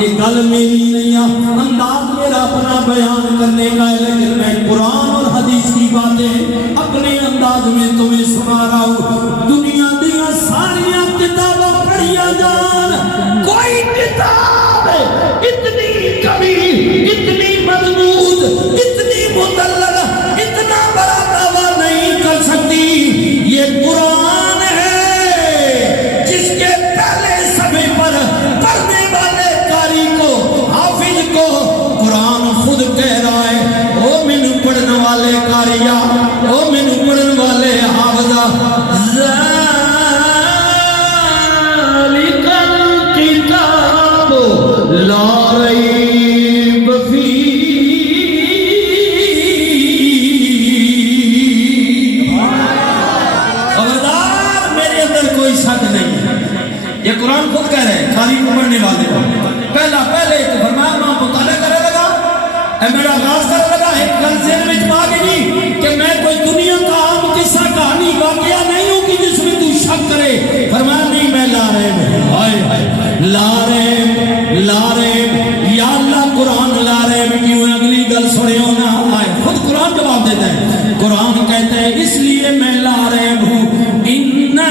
یہ گل میری نہیں ہے انداز میرا اپنا بیان کرنے کا ہے لیکن میں قرآن اور حدیث کی باتیں اپنے انداز میں تمہیں سنا رہا ہوں دنیا دیا ساریاں کتابیں پڑھیا جان کوئی کتاب اتنی کبھی اتنی مضبوط اتنی مدلل اتنا بڑا دعویٰ نہیں کر سکتی یہ قرآن ہے جس کے پہلے صفحے پر پڑھنے والے قاری کو حافظ کو قرآن خود کہہ رہا ہے او مینو پڑھنے والے قاریہ او مینو پڑھنے والے حافظہ ذالک الکتاب لا ریب فیہ خبردار میرے اندر کوئی شک نہیں یہ قرآن خود کہہ رہے ہیں قاری کو پڑھنے والے کو پہلے فرمایا ماں مطالعہ کرنے لگا میرا آغاز کرنے لگا ایک گل ذہن میں پا گئی کہ میں کوئی دنیا کا عام قصہ کہانی واقعہ نہیں ہوں کہ جس میں تو شک کرے فرمایا نہیں میں لا رہے یا اللہ قرآن لا رہے کیوں اگلی گل سنے ہو نہ آئے خود قرآن جواب دیتا ہے قرآن کہتا ہے اس لیے میں لا رہے ہوں اِنَّا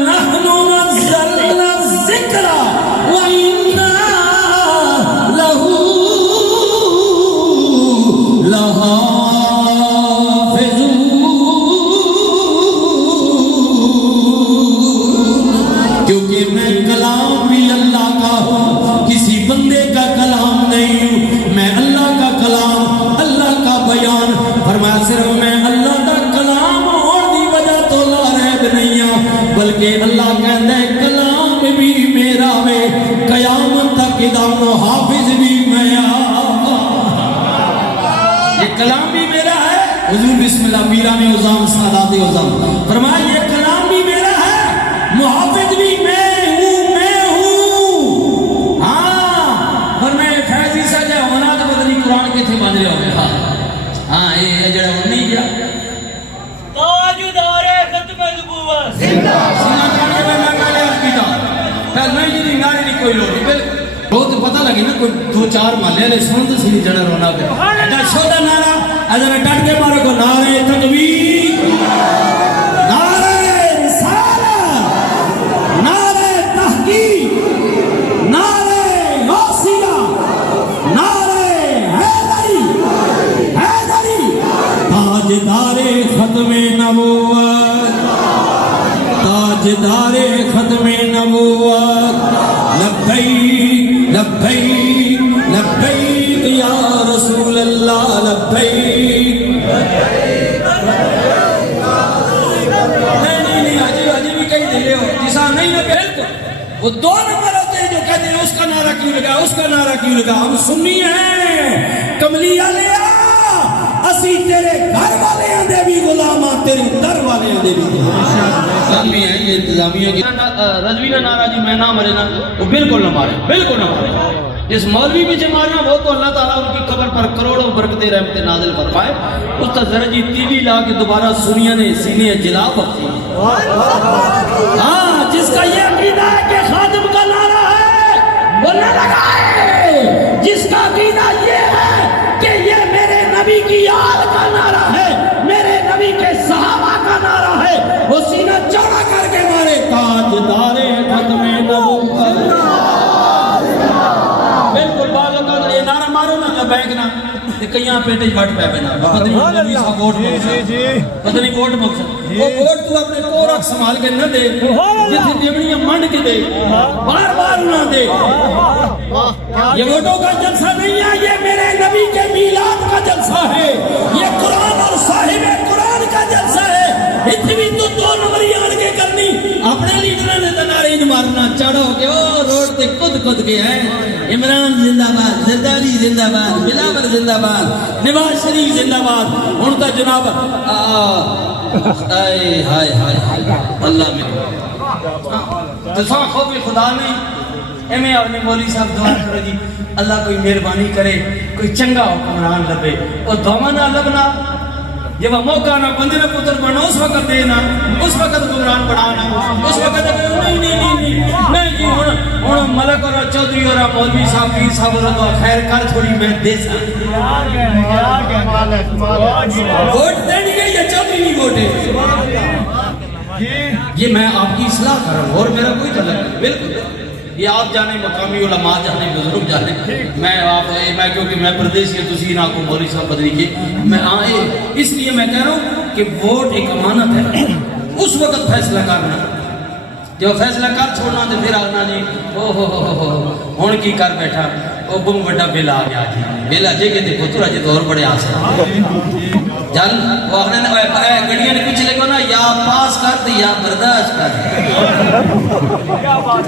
نَحْنُ نَزَّلْنَا الذِّكْرَ وَإِنَّا لَهُ لَحَافِظُونَ کیونکہ میں کلام بھی اللہ کا ہوں، کسی بندے کا کلام نہیں ہوں، میں اللہ کا کلام، اللہ کا بیان۔ فرمایا صرف میں اللہ کا کلام ہونے دی وجہ تو لا ریب نہیں ہوں، بلکہ اللہ کہتا ہے کلام بھی میرا ہے، قیامت تک دا محافظ بھی میں آقا۔ یہ کلام بھی میرا ہے، حضور بسم اللہ پیران عظام سادات عظام فرمایا یہ کلام بھی میرا ہے، محافظ بھی میں ہوں۔ ہاں فرمایا فیضی سا جا ہونا تو بدنی قرآن کے تھے باندھ رہے ہو گئے۔ ہاں یہ جڑا ہوں نہیں گیا تاجدار ختم نبوت زندہ کرنے میں میں عرض کی تھا پہل نہیں جی نگانے نہیں کوئی لوگ بہت پتہ لگی نا کوئی دو چار محلے نے سن تو سی جڑا رونا پہ دشو دا نعرہ اگر ڈٹ کے مارو کو نعرہ تکبیر، نعرہ رسالت، نعرہ تحقیق، نعرہ غوثیہ، نعرہ حیدری، حیدری تاجدار ختم نبوت، تاجدار ختم نبوت، لبیک لبیک لبیک یا رسول اللہ لبیک۔ نہیں عجیب بھی کہیں دلے ہو جسا نہیں نہ بالکل وہ دو نمبر ہوتے ہیں جو کہتے ہیں اس کا نعرہ کیوں لگا، اس کا نعرہ کیوں لگا۔ ہم سنی ہیں کملیہ لیا اسی تیرے گھر والے آندے بھی غلامہ، تیری در والے آندے بھی غلامی ہے۔ یہ انتظامیہ کی رضوی کا نعرہ جی میں نہ مرے نا وہ بالکل نہ مارے، بالکل نہ مارے۔ جس مولوی بھی جمارنا وہ تو اللہ تعالیٰ ان کی قبر پر کروڑوں برکتیں رحمتیں نازل فرمائے۔ اس تا ذرا جی ٹی وی لا کے دوبارہ سنیا نے سینے جلا بخشی۔ ہاں جس کا یہ عقیدہ ہے کہ خادم کا نعرہ ہے وہ نہ لگائے، جس کا عقیدہ یہ ہے کہ یہ میرے نبی کی آل کا نعرہ ہے، میرے نبی کے صحابہ کا نعرہ ہے، وہ سینہ چوڑا کر کے مارے تاجدار ختم نبوت۔ بالکل بالوں کا یہ نعرہ مارو نا لبیک نا کئیاں پیٹے وٹ پہ بنا پتہ نہیں مولوی صاحب ووٹ پتہ نہیں ووٹ مقصد وہ ووٹ تو اپنے کو رکھ سنبھال کے نہ دے، جتنے دیونیاں منڈ کے دے، بار بار نہ دے۔ یہ ووٹوں کا جلسہ نہیں ہے، یہ میرے نبی کے میلاد کا جلسہ ہے، یہ قرآن اور صاحب قرآن کا جلسہ ہے۔ اتنی تو دو نمبری آن کے کرنی اپنے لیڈر نے نعرے مارنا چڑھو کہ وہ روڈ تے کود کود کے ہیں عمران زندہ باد، زرداری زندہ باد، بلاول زندہ باد، نواز شریف زندہ باد۔ ہن تا جناب ہائے ہائے ہائے اللہ میں تساں خوف خدا نہیں ایویں اپنے مولوی صاحب دعا کرو جی اللہ کوئی مہربانی کرے کوئی چنگا حکمران لبے اور دعا نہ لبنا جب موقع نہ بندے نہ پتر بنو اس وقت دینا، اس وقت حکمران بنانا، اس وقت نہیں نہیں نہیں نہیں جی ہن ملک اور چودھری اور مولوی صاحب پیر صاحب اور دعا خیر کر تھوڑی میں دے سا ووٹ دینی ہے یا چودھری نہیں ووٹ ہے؟ یہ میں آپ کی اصلاح کر رہا ہوں اور میرا کوئی تعلق نہیں، بالکل یہ آپ جانے مقامی علماء جانے بزرگ جانے میں کیونکہ میں پردیسی ہوں تسی نہ کو مولوی صاحب بدلی کے میں آئے اس لیے میں کہہ رہا ہوں کہ ووٹ ایک امانت ہے، اس وقت فیصلہ کرنا جب فیصلہ کر چھوڑنا تو پھر آنا جی او ہو ہن کی کر بیٹھا او بم بڑا بل آ گیا جی بل اجے کے دیکھو تو اجے دور بڑے آسان جل وہ اپنے گڑیاں نے پیچھے لگو نا یا پاس کر تے یا برداشت کر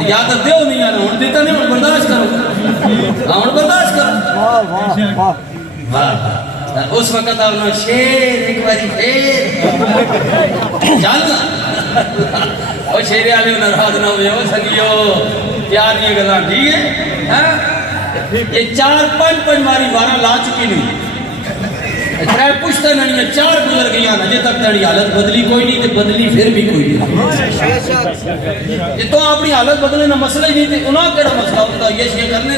یا تو دیو نہیں یار ہن دیتا نہیں ہن برداشت کرو ہن برداشت کرو واہ اس وقت آنا شیر ایک باری پھر چل او شیرے والے ناراض نہ ہوئے او سنگیو پیار یہ گلاں ٹھیک ہے یہ 4-5 باری بارہ لا چکی نہیں ترے پوچھتا نہیں ہے 4 گزر گئی نا جے تک تیری حالت بدلی کوئی نہیں تے بدلی پھر بھی کوئی نہیں یہ تو اپنی حالت بدلنے نہ مسئلہ ہی نہیں تے انہاں کیڑا مسئلہ ہوتا یہ شے کرنے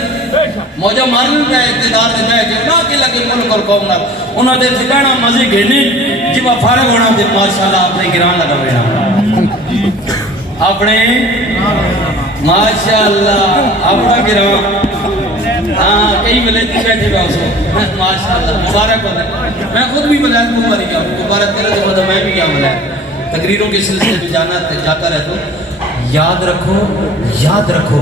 موجہ مارن پہ اقتدار دے بیٹھ کے انہاں کے لگے ملک اور قوم نال انہاں دے ٹھکانا مزے گھنے جب فارغ ہونا تے ماشاءاللہ اپنے گران لگا ہونا اپنے ماشاءاللہ اپنا گران ہاں کئی ملیتی بیٹھے گا اس کو ماشاءاللہ مبارک ہوتا ہے میں خود بھی ملائد مبارک گیا مبارک تیرے تو میں بھی گیا ملائد تقریروں کے سلسلے میں جاتا رہتا ہوں یاد رکھو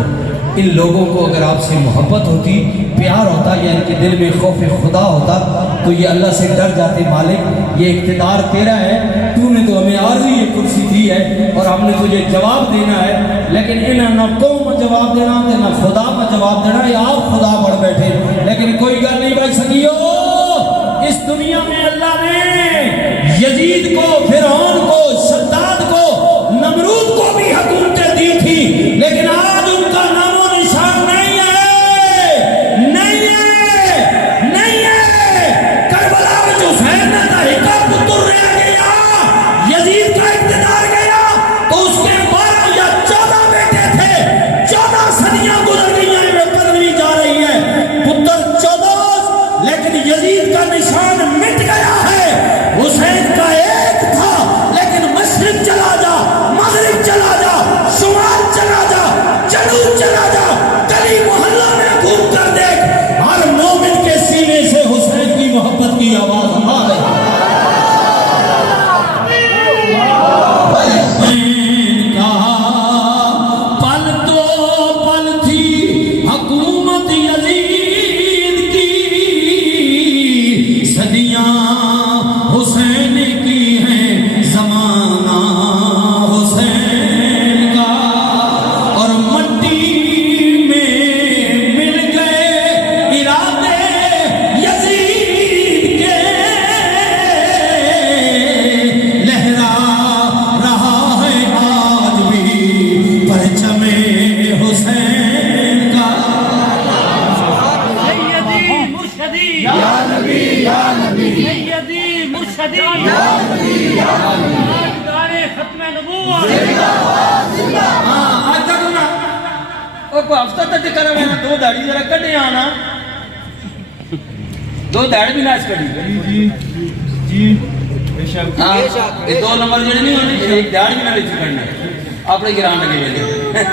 ان لوگوں کو اگر آپ سے محبت ہوتی، پیار ہوتا یا ان کے دل میں خوف خدا ہوتا تو یہ اللہ سے ڈر جاتے، مالک یہ اقتدار تیرا ہے، تو نے تو ہمیں عارضی یہ کرسی دی ہے اور ہم نے تجھے جواب دینا ہے، لیکن انہیں نہ قوم جواب دینا نہ خدا میں جواب دینا، یا آپ خدا بڑھ بیٹھے، لیکن کوئی گل نہیں بچ سکیو۔ اس دنیا میں اللہ نے یزید کو، فرعون کو، شداد کو، نمرود کو بھی حکومتیں دی تھی، لیکن آج ان کا نام و نشان نہیں ہے، نہیں ہے۔ کربلا میں جو حسین کا پتر رہ گیا، یزید کا اقتدار گیا تو اس کے 12 یا 14 بیٹے تھے، 14 صدیاں گزر گئی ہیں، وہ پدوی جا رہی ہے، پتر 14 لیکن یزید کا نشان مٹ گیا ہے۔ حسین کا ایک تھا لیکن مشرق چلا جا، مغرب چلا جا، شمال چلا جا، جنوب چلا جا، گلی محلہ میں گھوم کر دیکھ، ہر مومن کے سینے سے حسین کی محبت کی آواز آ رہی ہے۔ حسین کا پل تو پل تھی حکومت یزید کی، صدیاں حسین کی ہیں، زمانہ حسین کا، اور مٹی میں مل گئے ارادے یزید کے، لہرا رہا ہے آج بھی پرچم حسین کا۔ سیدی مرشدی یا نبی یا نبی، سیدی مرشدی یا نبی یا نبی، تاجدار ختم نبوت ہاں آج تک ہونا وہ کوئی ہفتہ تک کرے ہوئے نا، 2 داڑھی ذرا کٹے آنا، 2 داڑھی بھی ناچ کٹی ہاں، یہ 2 نمبر جڑے نہیں ہونے، ایک داڑھی بھی نہ لے چکڑنے اپنے گران لگے ہوئے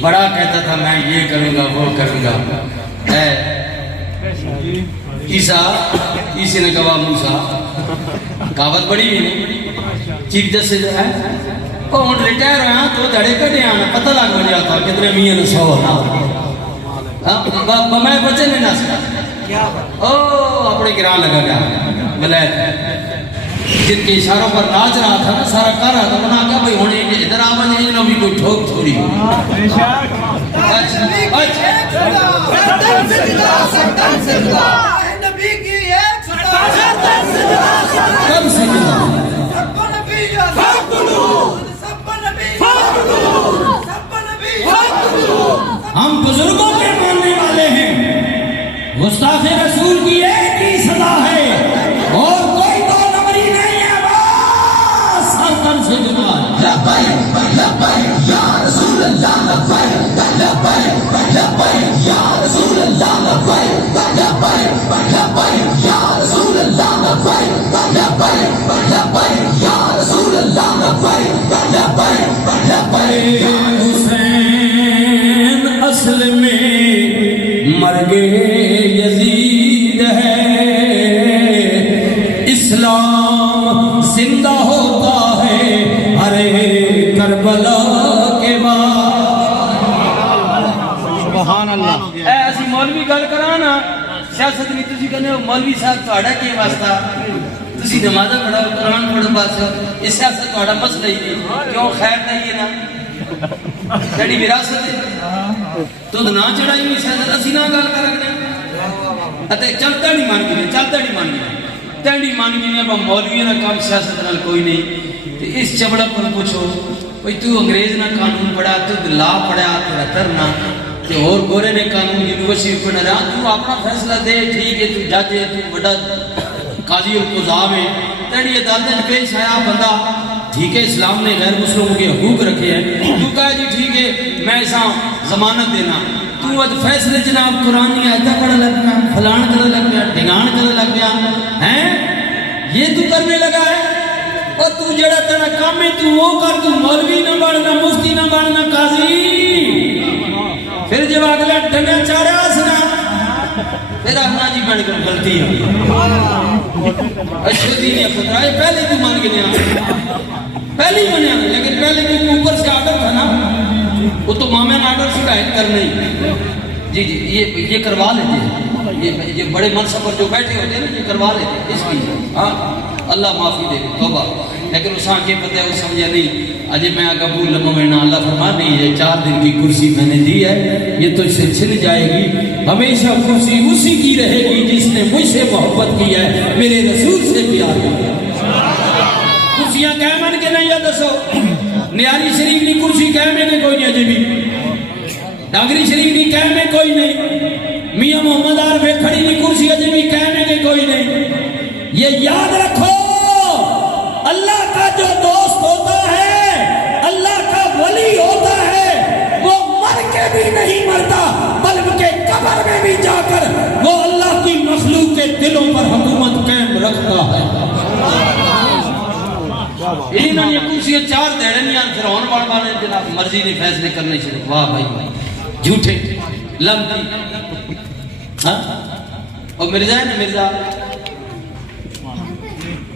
بڑا کہتا تھا میں یہ کروں گا وہ کروں گا، عیسیٰ نے کہا موسیٰ کہاوت بڑی بھی نہیں، چیف جسٹس جو ہے وہ ہوں ریٹائر ہویا 2 دھڑے کٹے آنا، پتہ لگ ہو جاتا کتنے میاں نے 100 میں بچے نے نہ سکا، او اپنے گران لگا گیا بلید جن کے اشاروں پر ناچ رہا تھا نا، سارا کر رہا تھا، انہوں نے کہا بھئی ہونے ادھر آمد ہے انہوں بھی کوئی ٹھوک چھوڑی کم سے ہم بزرگوں کے ماننے والے ہیں، گستاخ رسول کی ایک ہی سزا ہے اور کوئی 2 نمبری نہیں ہے، بس سر تن سے جمال لبیک لبیک یا رسول اللہ، لبیک لبیک لبیک یا رسول اللہ، لبیک لبیک لبیک یا رسول اللہ، لبیک لبیک لبیک یا رسول اللہ، لبیک لبیک لبیک۔ حسین اصل میں مرگ یزید ہے، اسلام زندہ ہوتا ہے ارے کربلا کے بعد۔ سبحان اللہ۔ اے اسی مولوی گل کرانا سیاست نہیں، تسی کہنے ہو مولوی صاحب تہاڈا کی واسطہ، تسی نماز پڑھو قرآن پڑھو، بس یہ سیاست تہاڈا مسئلہ ہی نہیں، کیوں خیر نہیں ہے نا جڑی وراثت ہے تو نہ چڑھائی ہوئی سیاست اسی نہ گل کر رکھنے اتے چلتا نہیں مان گئے، چلتا نہیں مان گئے، تینڈی مان گئے اب مولویوں کا کام سیاست نال کوئی نہیں۔ تو اس چبڑا پر پوچھو بھئی تو انگریز نہ قانون پڑھا، تو لا پڑھا تیرا ترنا، تے اور گورے نے قانون یونیورسٹی پڑھنا رہا، تو اپنا فیصلہ دے، ٹھیک ہے تو جج ہے، تو بڑا قاضی القضاء ہے، تیری عدالت پیش آیا بندہ، ٹھیک ہے اسلام نے غیر مسلموں کے حقوق رکھے ہیں، تو کہا جی ٹھیک ہے میں ایسا ضمانت دینا، تو آج فیصلے جناب قرآنی آیتہ پڑھا لگ گیا، فلان کرنے لگ گیا، ڈھنگان کرنے لگ گیا، ہیں یہ تو کرنے لگا ہے، اور تو جڑا تیرا کام ہے تو وہ کر، تو مولوی نہ بڑھنا، مفتی نہ بڑھنا، قاضی، پھر جب اگلا ڈنگا چارہ آسنا پھر اپنا جی بڑھ کر غلطی ہے اشودی نے پترائے پہلے تو مان گیا پہلے ہی منیا نہیں، لیکن پہلے بھی اوپر سے آرڈر تھا نا، وہ تو ماما نے آرڈر سے ہدایت کرنا ہی. جی جی یہ کروا لیتے ہیں، یہ بڑے منصب پر جو بیٹھے ہوتے ہیں نا، یہ کروا لیتے ہیں اس کی. ہاں اللہ معافی دے توبہ. لیکن اس آنکھیں پتہ ہے وہ سمجھا نہیں اجے میں قبول لمحہ اللہ فرما نہیں، یہ 4 دن کی کرسی میں نے دی ہے، یہ تجھ سے چھن جائے گی. ہمیشہ کرسی اسی کی رہے گی جس نے مجھ سے محبت کی ہے، میرے رسول سے پیار کیا. کرسیاں قائم کے نہیں، یا دسو نیاری شریف کی کرسی قائم ہے کہ کوئی نہیں؟ اجے بھی ڈاگری شریف کی قائم ہے کوئی نہیں؟ میاں محمد عارف کھڑی کی کرسی اجے بھی قائم ہے کہ کوئی نہیں؟ یہ یاد رکھو، اللہ کا جو دوست ہوتا ہے، اللہ کا ولی ہوتا ہے، وہ مر کے بھی نہیں مرتا، بلکہ قبر میں بھی جا کر وہ اللہ کی مخلوق کے دلوں پر حکومت قائم رکھتا ہے. انہوں نے کرسی 4 دیڑے نہیں آن فرعون بڑھوانے جناب مرضی نے فیصلے کرنے چلے. واہ بھائی بھائی جھوٹے لمبی. ہاں اور مرزا ہے نا، مرزا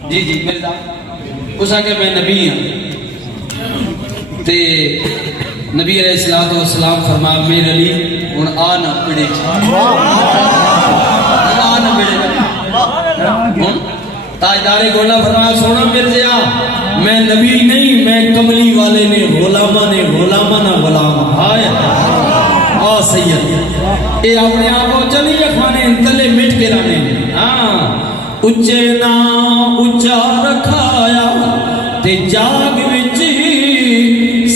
جی جی مرزا، اس آگے میں نبی ہوں تے نبی علیہ السلام فرما میرے علی ہن آ نہ پڑے آ نہ پڑے. تاجدار گولہ فرمایا سونا مرزا میں نبی نہیں، میں کملی والے نے غلامہ نہ غلام. ہائے آ سید اے اپنے آپ کو چلی رکھوانے تلے مٹ کے رانے. ہاں اچے نہ اچا رکھایا تے جاگ وچ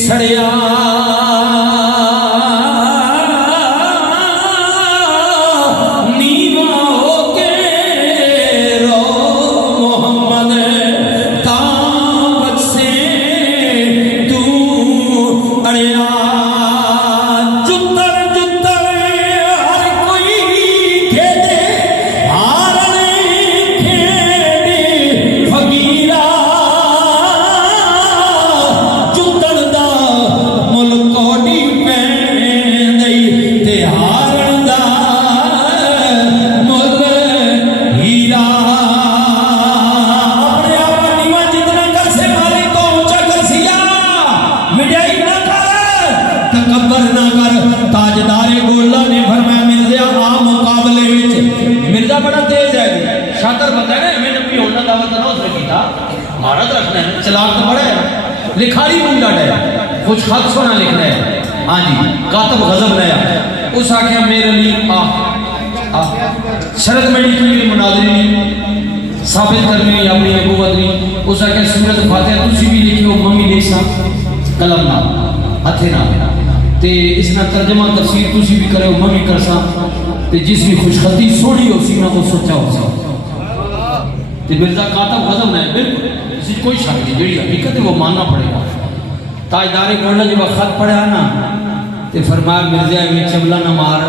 سڑیا، نیواں ہو کے رو محمد تاں بچے تو اڑیا. چلاک تو بڑا ہے، لکھاری منڈا ہے، کچھ خط سونا لکھنا ہے. ہاں جی کاتب غضب نیا. اس آکھیا میرے لیے شرط میں نہیں مناظری ثابت کرنی اپنی نبوت نہیں. اس آکھیا سورت فاتحہ تسی بھی لکھو ممی لکھسا قلم نہ ہتھے نہ تے اس نہ ترجمہ تفسیر تسی بھی کرو ممی کرسا تے جس بھی خوش خطی سوڑی ہو سی نہ وہ سچا ہو سا. تے مرزا کاتب غضب نہ بالکل اسی کوئی شک نہیں، جڑی حقیقت ہے وہ ماننا پڑے گا. تاجدار گولڈا جب خط پڑھا نا تے فرمایا مرزا میں چبلا نہ مار،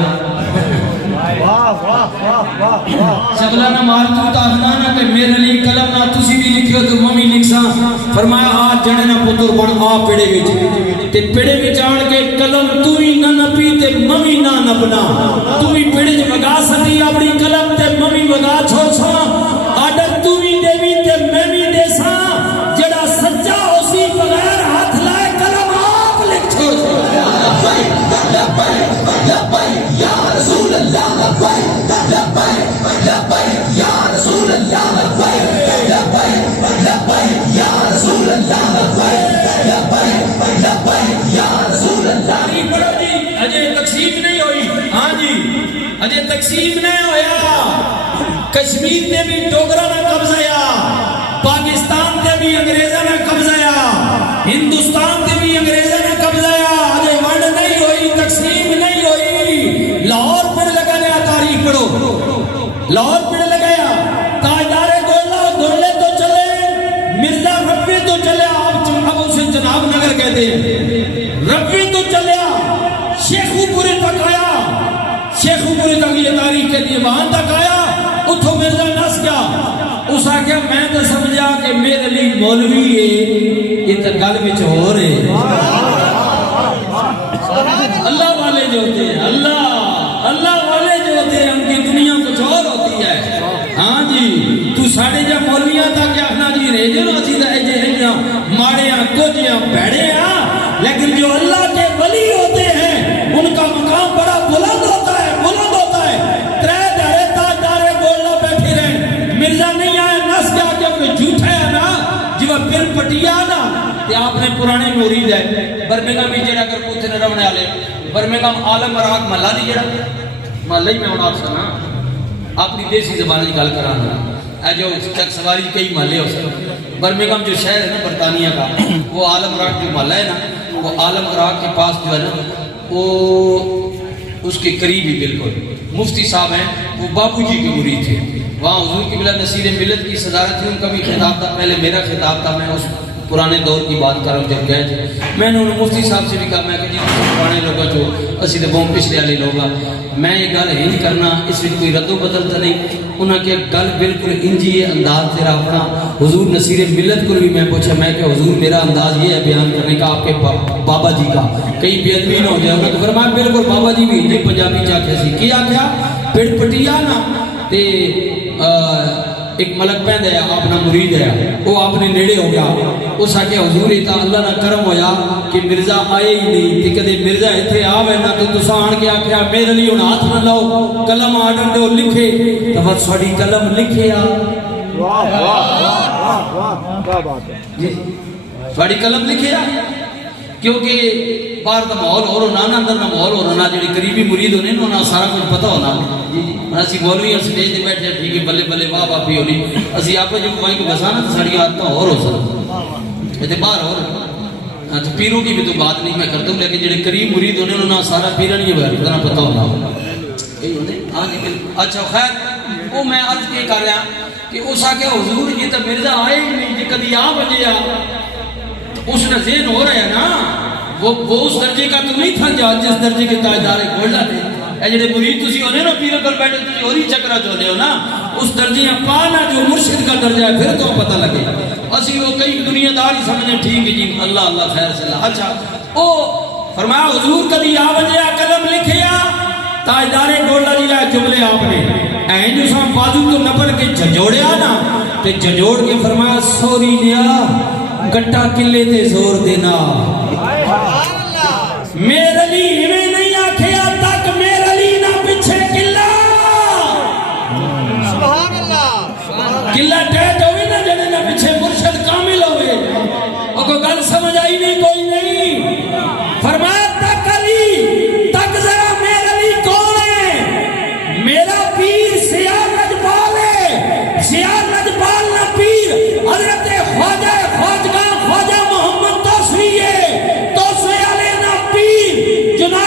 چبلا نہ مار تو تاخنا نا کہ میرے لیے قلم نہ تسی بھی لکھو تو ممی لکھسا. فرمایا آ جڑے نہ پتر بن آ پیڑے وچ تے پیڑے وچ آن کے قلم تو ہی نہ نپی تے ممی نہ نپنا. تو ہی پیڑے وچ وگا سکی اپنی قلم تے ممی وگا چھوڑ سا. آڈر تو ہی دیوی تے میں بھی دے سا، جڑا سچا ہو سی بغیر ہاتھ لائے قلم آپ لکھ چھوڑ سا. لبیک یا رسول اللہ، لبیک یا رسول اللہ، لبیک یا رسول اللہ، لبیک یا رسول اللہ. اجے تقسیم نہیں ہوئی. ہاں جی اجے تقسیم نہیں ہویا. کشمیر تے بھی ڈوگرا نہ قبضہ یا، پاکستان تے بھی انگریزہ نہ قبضہ یا، ہندوستان تے بھی انگریزہ نہ قبضہ یا. اجے ونڈ نہیں ہوئی، تقسیم نہیں ہوئی. لاہور پڑھ لگایا تاریخ پڑھو، لاہور پڑھ لگایا. تاجدار گولہ گولے تو چلے، مرزا ربی تو چلے، اب اسے جناب نگر کہتے ہیں. ربی تو چلیا، شیخو پورے تک آیا، شیخو پورے تک یہ تاریخ کہتی ہے وہاں تک آیا. اتھو مرزا نس گیا. اس آکھیا میں تو سمجھا کہ میرے لیے مولوی ہے، یہ تو گل وچ ہو رہے. اللہ والے جو ہوتے ہیں، اللہ والے جو ہوتے ہیں ان کی دنیا کچھ اور ہوتی ہے. ہاں جی تو ساڑھے جا مولویاں تھا کہ اپنا جی رہ جو نا اسی دا اجے ہیں ماڑے مرید ہے برمنگھم بھی جڑا کر پوتھے نے رہنے والے برمنگھم عالم عراق محلہ دی جڑا محلہ ہی میں ہوں آپ سنا اپنی دیسی زبان کی گل کرانا اے جو چک سواری کئی محلے ہو سکتے برمنگھم جو شہر ہے نا برطانیہ کا وہ عالم عراق جو محلہ ہے نا وہ عالم عراق کے پاس جو ہے نا وہ اس کے قریب ہی بالکل مفتی صاحب ہیں وہ بابو جی کے مرید تھے وہاں حضور قبلہ نصیر ملت کی صدارت تھی ان کا بھی خطاب تھا پہلے میرا خطاب تھا میں اس پرانے دور کی بات کر رہا ہوں جب گئے تھے میں نے انہوں مفتی صاحب سے بھی کہا میں کہ جی پرانے لوگوں جو اسی تو بہت پچھلے والے لوگ میں یہ گل ہی کرنا اس میں کوئی رد و بدل تو نہیں انہوں نے گل بالکل انجی یہ انداز تیرا اپنا حضور نصیر ملت کو بھی میں پوچھا میں کہ حضور میرا انداز یہ ہے بیان کرنے کا آپ کے بابا جی کا کئی بے ادبی نہ ہو جائے انہوں نے تو فرمایا بالکل بابا جی بھی انجی پنجابی چاہتے سی کیا کیا پڑ پٹیا نا تے ایک ملک پہن ہے اپنا مرید ہے وہ اپنے نیڑے ہو گیا اس آکے حضور ایتا اللہ نہ کرم ہویا کہ مرزا آئے ہی نہیں کہ کدے مرزا اتھے آوے نا تو تسا آن کے آکھیا میرے لیے ان ہاتھ نہ لاؤ قلم آڈر دے لکھے تو بس سوڑی قلم لکھے آ سوڑی قلم لکھے آ کیونکہ باہر کا ماحول ہو رہا نا اندر کا ماحول ہو رہا جڑے قریبی مرید ہونے انہوں نے سارا کچھ پتہ ہونا اسی مولوی سٹیج تے بیٹھے ٹھیک ہے بلے بلے واہ واہ بھی ہونی اسی آپ جب وہیں کو بسانا تو ساری عادتیں اور ہو سکتا ہے باہر ہو رہا تو پیروں کی بھی تو بات نہیں میں کرتا ہوں لیکن جڑے قریب مرید ہونے انہوں نے سارا پیرا نہیں ہے پتہ ہونا اچھا خیر وہ میں عرض کے کر رہا کہ اس آگے حضور یہ تو مرزا آئے ہی نہیں کہ کدی آ بجے آ اس نے ذہن ہو رہا ہے نا وہ اس درجے کا تو نہیں تھا جس درجے کے تاجدار گولڈا تھے اے جڑے مرید تسی ہونے نا پیر کل بیٹھے تسی اور ہی چکرا چلے ہو نا اس درجے پانا جو مرشد کا درجہ ہے پھر تو پتہ لگے اسی وہ کئی دنیا دار ہی سمجھیں ٹھیک جی اللہ اللہ خیر صلی اللہ اچھا او فرمایا حضور کبھی آ بجے آ قلم لکھیا تاجدار گولڈا جی لائے جملے آپ نے این جو سام بازو تو نپڑ کے جھجوڑیا نا تے جھجوڑ کے فرمایا سوری لیا گٹا کلے تے زور دینا میرے لیے میں نہیں آکھیا تک میرے لیے نہ پچھے کلا سبحان اللہ کلا ٹیٹ ہوئی نا جنے نہ پچھے مرشد کامل ہوئے اور کوئی گل سمجھ آئی نہیں کوئی نہیں فرمایا تک علی تک ذرا میرے لیے کون ہے میرا پیر سیاہ نجبال ہے سیاہ نجبال نہ پیر حضرت خواجہ خواجہ محمد توسوی ہے توسوی علیہ نہ پیر جناب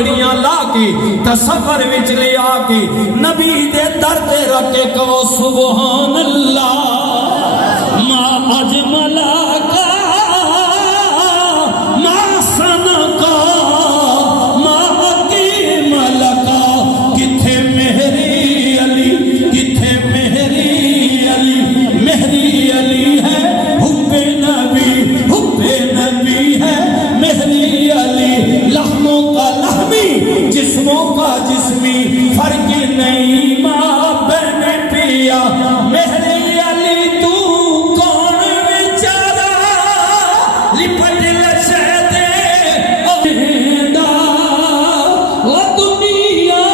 پگڑیاں لا کے تصور وچ لے آ کے نبی دے در تے رکھ کے کہو سبحان اللہ ما اجمل کا ما سن کا ما حکیم کا کتھے مہری علی کتھے مہری علی ہے حب نبی ہے مہری علی لحموں کا لحمی جسموں کا جسمی فرق نہیں ماں بہن پیا مہری علی تو کون بیچارہ لپٹ لشتے اہدا وہ دنیا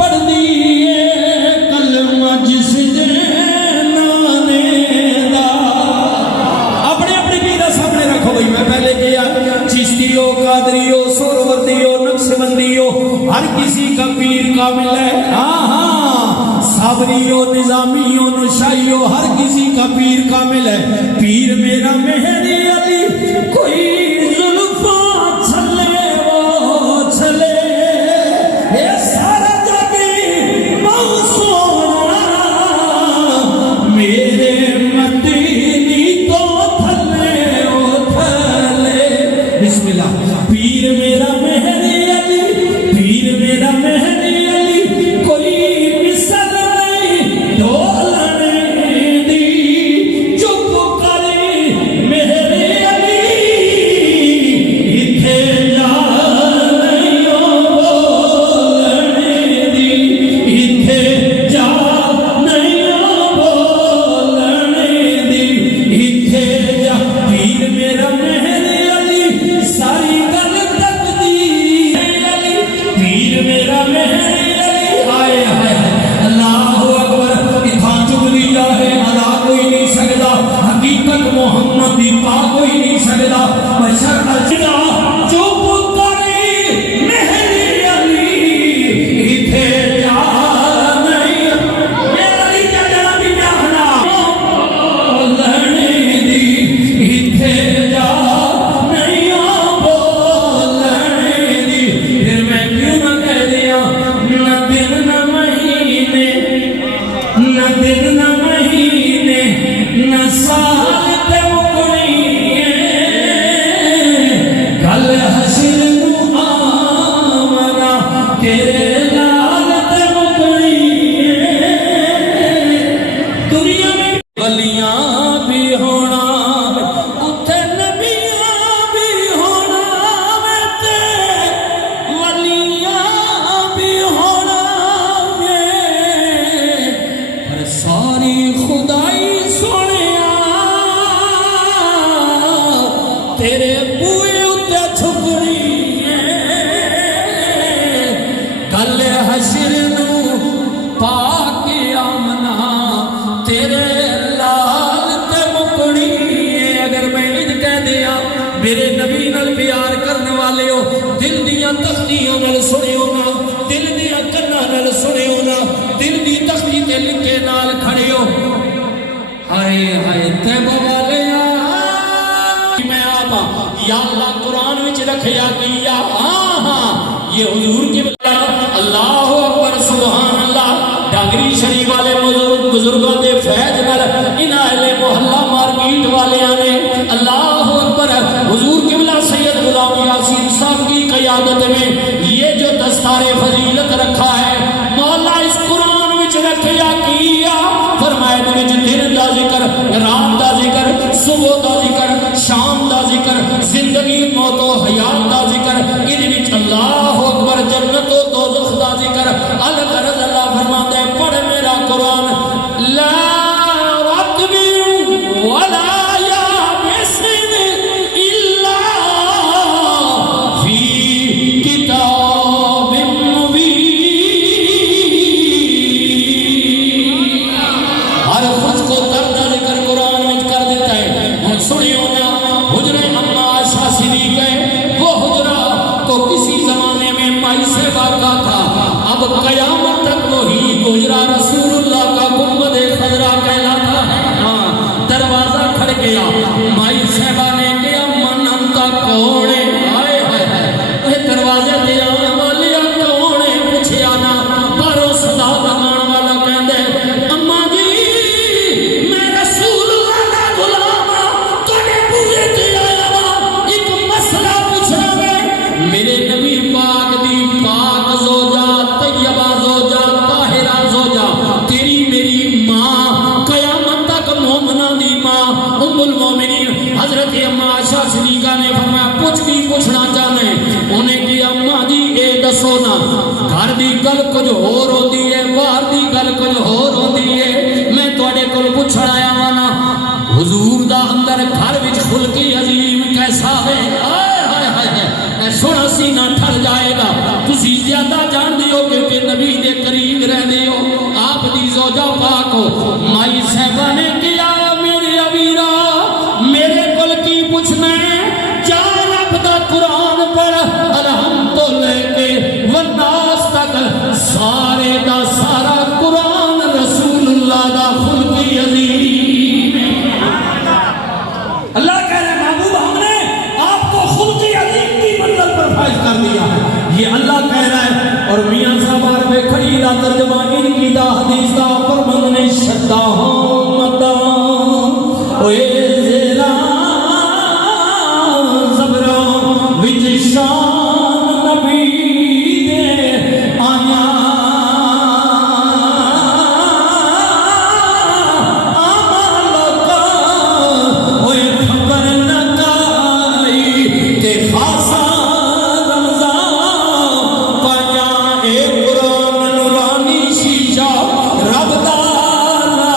پڑھ دیئے کلمہ جس جنانے دا اپنے اپنے پیرہ سامنے رکھو بھئی میں پہلے کیا چشتیوں قادریوں سوروردیوں نقشبندیوں ہر کسی کا پیر کامل ہے صابریوں نظامیوں نشائیوں ہر کسی کا پیر کامل ہے پیر میرا مہری علی کوئی زلفاں چھلے وہ چھلے یہ سارا جگی موسونا میرے مدینی تو تھلے وہ تھلے بسم اللہ پیر میرا مہری علی پیر میرا مہری علی کوئی مثل نہیں ڈولنے دی چپ کری مہری علی اتھے جا نہیں بولنے دی اتھے جا نہیں بولنے دی اتھے جا پیر میرا مہری علی ساری گل تک دی علی پیر میرا مہری علی آئے آئے اللہ اکبر اتھا چگلی جاہے ادا کوئی نہیں سکتا حقیقت محمد دی پا کوئی نہیں سکتا بشر اجدا چپ کری مہری علی اتھے جا نہیں میرا علی جانا بھی جانا بولنے دی اتھے جا نہیں بولنے دی پھر میں کیوں نہ کہہ دیا نہ دن نہ مہینے نہ دن نہ مہینے نہ سال تے مکنی کل حشر نو آمنا تیرے لال تے مکنی دنیا میں ولیاں بھی ہونا اتھے نبیاں بھی ہونا ویتے ولیاں بھی ہونا وے پر ساری خدائی سنیا تیرے بوئے اتے چھپڑی کل حشر نو پاک آمنا تیرے لال تے مکڑی اگر میں ان کہہ دیا میرے نبی نال پیار کرنے والے ہو دل دیاں تختیوں نال سنے ہونا دل دیاں کناں نال سنے ہونا دل دی تختی تے لکھے نال کھڑے ہو ہائے ہائے تیبہ والے میں آپا یا اللہ قرآن وچ رکھیا کیا یہ حضور کی بلا اللہ اکبر سبحان اللہ ڈانگری شریف والے بزرگوں دے فیض نال ان اہل محلہ مارکیٹ والے آنے اللہ اکبر حضور کی بلا سید غلام یاسین صاحب کی قیادت میں یہ جو دستار فضیلت رکھا ہے مولا اس قرآن وچ رکھیا کیا فرمائے وچ دن دا ذکر رات دا ذکر صبح دا ذکر شام دا ذکر زندگی موت و حیات دا ذکر ان وچ اللہ اکبر جنت و دوزخ دا ذکر الغرض اللہ فرماتا ہے پڑھ میرا قرآن لا رطب ولا یابس الا فی کتاب مبین ہر خود کو تر دا ذکر قرآن میں کر دیتا ہے ہم سنیوں نا حجر اما عائشہ صدیق ہے وہ حجرہ تو کسی زمانے میں مائی سے واقع تھا اب قیامت تک وہی حجرہ رسول اللہ کا گنبد خضرا کہلاتا ہے دروازہ کھڑ گیا مائی صاحبہ نے کیا من انتا کوڑے آئے دروازے تے آنا گھر دی گل کچھ ہور ہوندی ہے، باہر دی گل کچھ ہور ہوندی ہے۔ میں تواڈے کول پوچھن آیا وانا حضور دا اندر گھر وچ خلقی عظیم کیسا ہے؟ ہائے ہائے ہائے اے سونا سینہ ٹھر جائے گا۔ تسی زیادہ جان دیو کہ نبی دے قریب رہندے ہو، آپ دی زوجہ پاک ہو۔ مائی صاحبہ نے کیا میرے امیرا میرے کول کی پوچھنا ہے؟ چار دا قرآن پڑھ الحمد لے کے والناس تک سارے دا سارا قرآن رسول اللہ دا خلقی عظیم ہے۔ اللہ کہہ رہے محبوب ہم نے آپ کو خلقی عظیم کی منزل پر فائز کر دیا ہے، یہ اللہ کہہ رہا ہے۔ اور میاں صاحب عربِ کھڑی دا ترجمہ ان کی دا حدیث دا پر مننے شدہ مدہ اوے زیرہ زبرہ وچ شان نبی دے آیا آما لکا ہوئے خبر نکائی کہ خاصا رمضان پایا اے قرآن نورانی شیشہ رب دارا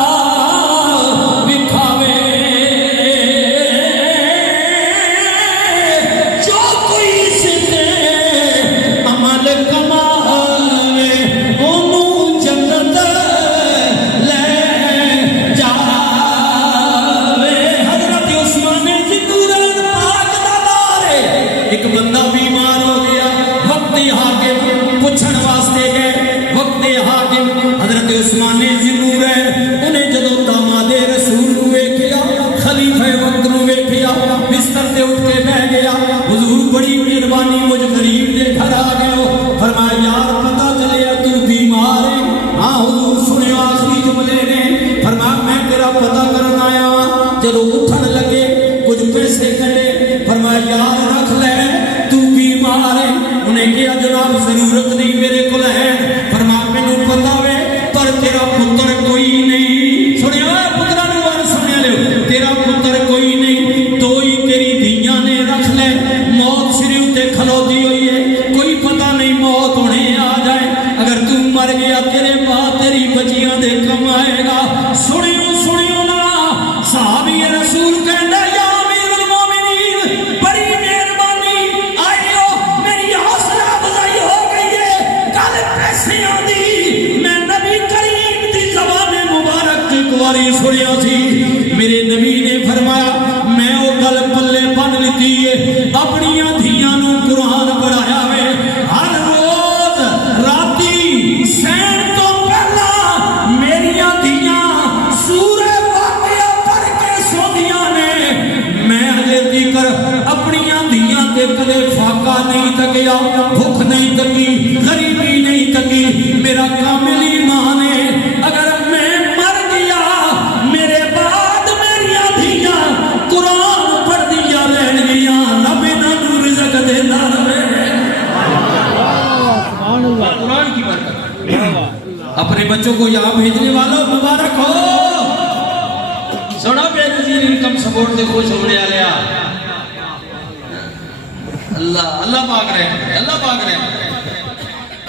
بکھاوے جو کوئی ستے عمل کماوے انہوں جنت لے جاوے۔ حضرت عثمان ذکرین پاک دا دارے ایک بندہ بیمار ہو گیا، وقت حاکم پوچھن واسطے گئے، وقت حاکم حضرت عثمان ذکرین انہیں جدو داماد رسول نو ویکھیا، خلیفہ وقت نو ویکھیا، بستر تے اٹھ کے بیٹھ گیا۔ حضور بڑی مہربانی مجھ غریب دے گھر آ گئے ہو، فرمایا یار پتہ چلیا تو بیمار ہے؟ ہاں حضور سنیا آخری جملے نے، فرمایا میں تیرا پتہ کرن آیا ہاں۔ جدو اٹھن لگے کچھ پیسے کھڑے، فرمایا یار رکھ لے تو بیمار ہے؟ انہیں کہا جناب ضرورت نہیں میرے کو ہے۔ فرمایا مینوں پتہ وے پر تیرا پتر کوئی نہیں، سنیا پترا نو بار سنیا لے، تیرا پتر کوئی نہیں، تو ہی تیری دھیاں نے رکھ لے، موت سری اتے کھلوتی ہوئی ہے، کوئی پتہ نہیں موت ہونے آ جائے، اگر تو مر گیا تیرے بعد تیری بچیاں دے کم آئے گا۔ سنیو نا صحابی رسول کہندا یا امیر المومنین بڑی مہربانی آئے ہو، میری حوصلہ افزائی ہو گئی ہے، گل پیسے آدھی میں نبی کریم دی زبان مبارک ایک واری سنیا سی، میرے نبی نے فرمایا میں وہ گل پلے بن لیتی ہے، اپنیاں دھیاں نو قرآن پڑھایا وے، ہر روز راتی سین تو پہلا میریاں دھیاں سورہ واقعہ پڑھ کے سوندیاں نے، میں اجے تیکر اپنیاں دھیاں تے کدے فاقہ نہیں تکیا، بھوک نہیں تکی، غریبی نہیں تکی، میرا کامل ایمان ہے۔ اگر میں مر گیا میرے بعد میریاں دھیاں قرآن پڑھ دیا رہن گیا، رب انہاں نوں رزق دیندا رہے۔ قرآن کی برکت، اپنے بچوں کو یہاں بھیجنے والوں مبارک ہو، سونا بے نظیر انکم سپورٹ سے خوش ہونے آ لیا۔ اللہ پاک رہے ہیں، اللہ پاک رہے ہیں،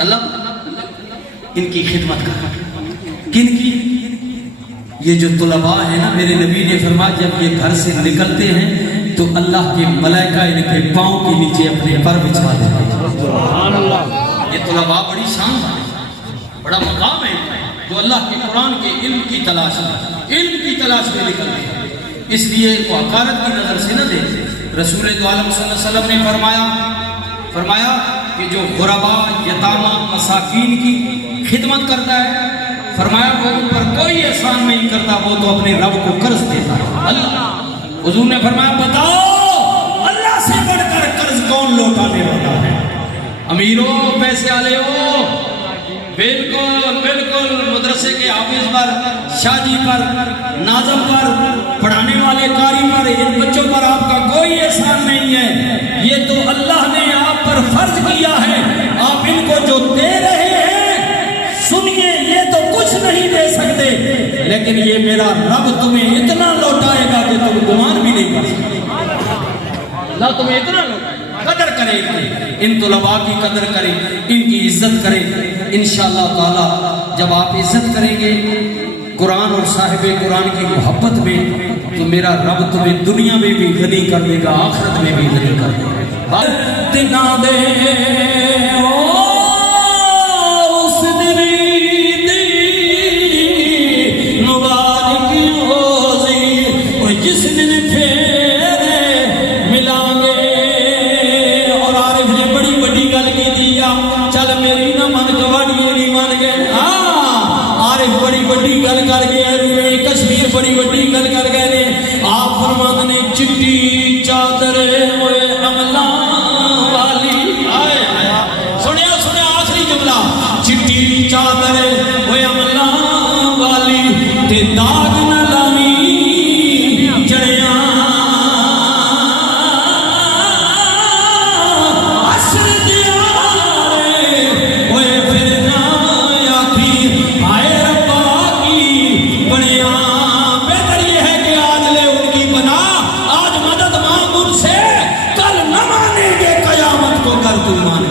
اللہ ان کی خدمت کر۔ کن کی؟ یہ جو طلباء ہیں نا، میرے نبی نے فرمایا جب یہ گھر سے نکلتے ہیں تو اللہ کے ملائکہ ان کے پاؤں کے نیچے اپنے پر بچھا دیتے ہیں۔ یہ طلباء بڑی شان ہے، بڑا مقام ہے جو اللہ کے قرآن کے علم کی تلاش میں نکلتے ہیں، اس لیے ان کو حقارت کی نظر سے نہ دیکھتے۔ رسول دو عالم صلی اللہ علیہ وسلم نے فرمایا کہ جو غرباء، یتامہ، مساکین کی خدمت کرتا ہے، فرمایا وہ ان پر کوئی احسان نہیں کرتا، وہ تو اپنے رب کو قرض دیتا ہے۔ اللہ حضور نے فرمایا بتاؤ اللہ سے بڑھ کر قرض کون لوٹانے والا ہے؟ امیروں، پیسے والے ہو، بالکل مدرسے کے حافظ پر، شادی پر، ناظم پر، پڑھانے والے قاری پر، ان بچوں پر آپ کا کوئی احسان نہیں ہے، یہ تو اللہ نے آپ پر فرض کیا ہے۔ آپ ان کو جو دے رہے ہیں سنیے، یہ تو کچھ نہیں دے سکتے، لیکن یہ میرا رب تمہیں اتنا لوٹائے گا کہ تم گمان بھی نہیں کر سکتے۔ اللہ تمہیں اتنا لوٹائے گا، قدر کرے، ان طلباء کی قدر کرے، ان کی عزت کرے. انشاءاللہ تعالی جب آپ عزت کریں گے قرآن اور صاحب قرآن کی محبت میں، تو میرا رب تمہیں دنیا میں بھی غنی کر دے گا، آخرت میں بھی غنی کر دے گا. تنا دے اس دن مبارک روزی، اور جس دن پھیرے ملیں گے. اور عارف نے بڑی بڑی گل کی دیا، چل میری نہ من گواڑی نہیں مان گئے. عارف بڑی بڑی گل کر گئے، کشمیر بڑی بڑی گل کر گئے نے. آپ فرماتے نے چٹی چادر ہوئے عملہ والی. سنیا سنیا آخری جملہ، چٹی چادر ہوئے عملہ والی، تے داغ نہ لاوی جڑیاں. عصر دیارے ہوئے پھر نہ آکھی آئے ربا کی بڑیاں. بہتر یہ ہے کہ آج لے ان کی بنا، آج مدد مانگ ان سے، کل نہ مانیں گے قیامت کو کر تو مان.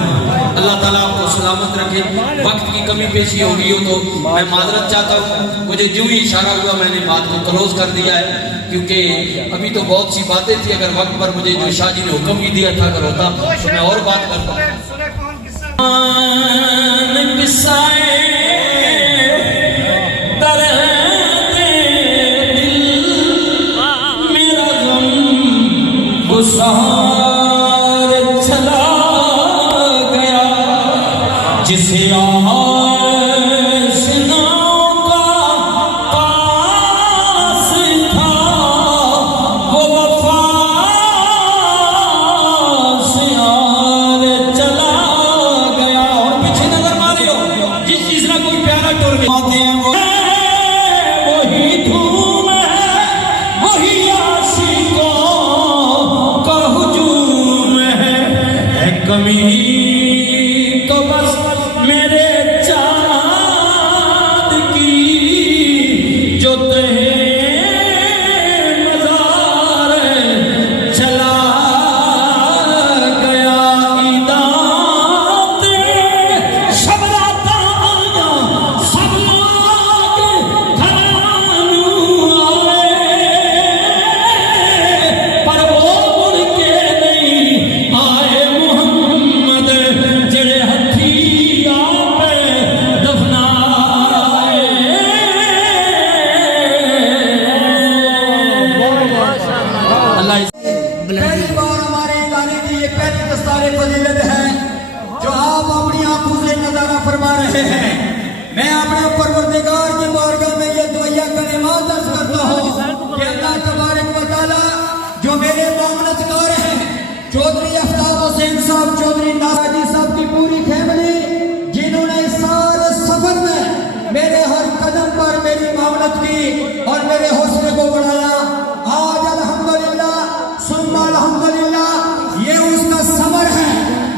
اللہ تعالیٰ آپ کو سلامت رکھے. وقت کی کمی پیشی ہوگی ہو تو میں معذرت چاہتا ہوں. مجھے جو ہی اشارہ ہوا میں نے بات کو کلوز کر دیا ہے، کیونکہ ابھی تو بہت سی باتیں تھی. اگر وقت پر مجھے جو شاہ جی نے حکم بھی دیا تھا اگر ہوتا تو میں اور بات کرتا. قصائے درد دل میرا غم گسار چلا گیا، جسے آشناؤں کا پاس تھا وہ وفا سے آر چلا گیا. اور پیچھے نظر مارے ہو جس چیز نہ کوئی پیارا ٹور گیا وہی دھوم ہے، وہی عاشقوں کا ہجوم ہے. کمی تو بس میرے چاند کی جو تہے مزار چلا گیا. عیدات شب راتا آیا سب لوگ گھرانوں آئے، پر وہ مڑ کے نہیں آئے محمد جڑے ہتھی آپ دفنائے. اللہ پہلی بار ہمارے گانے کی یہ پہلی دستار فضیلت ہے جو آپ اپنی آنکھوں سے نظارہ فرما رہے ہیں. میں اپنے پروردگار کی بارگاہ میں یہ دعائیہ کلمات عرض کرتا ہوں کہ اللہ تبارک و تعالی جو میرے معاملت کار ہیں چودھری آفتاب حسین صاحب، چودھری ناراجی صاحب کی پوری فیملی، جنہوں نے اس سارے سفر میں میرے ہر قدم پر میری معاملت کی اور میرے حوصلے کو بڑھایا. آج الحمدللہ ثم الحمدللہ یہ اس کا ثمر ہے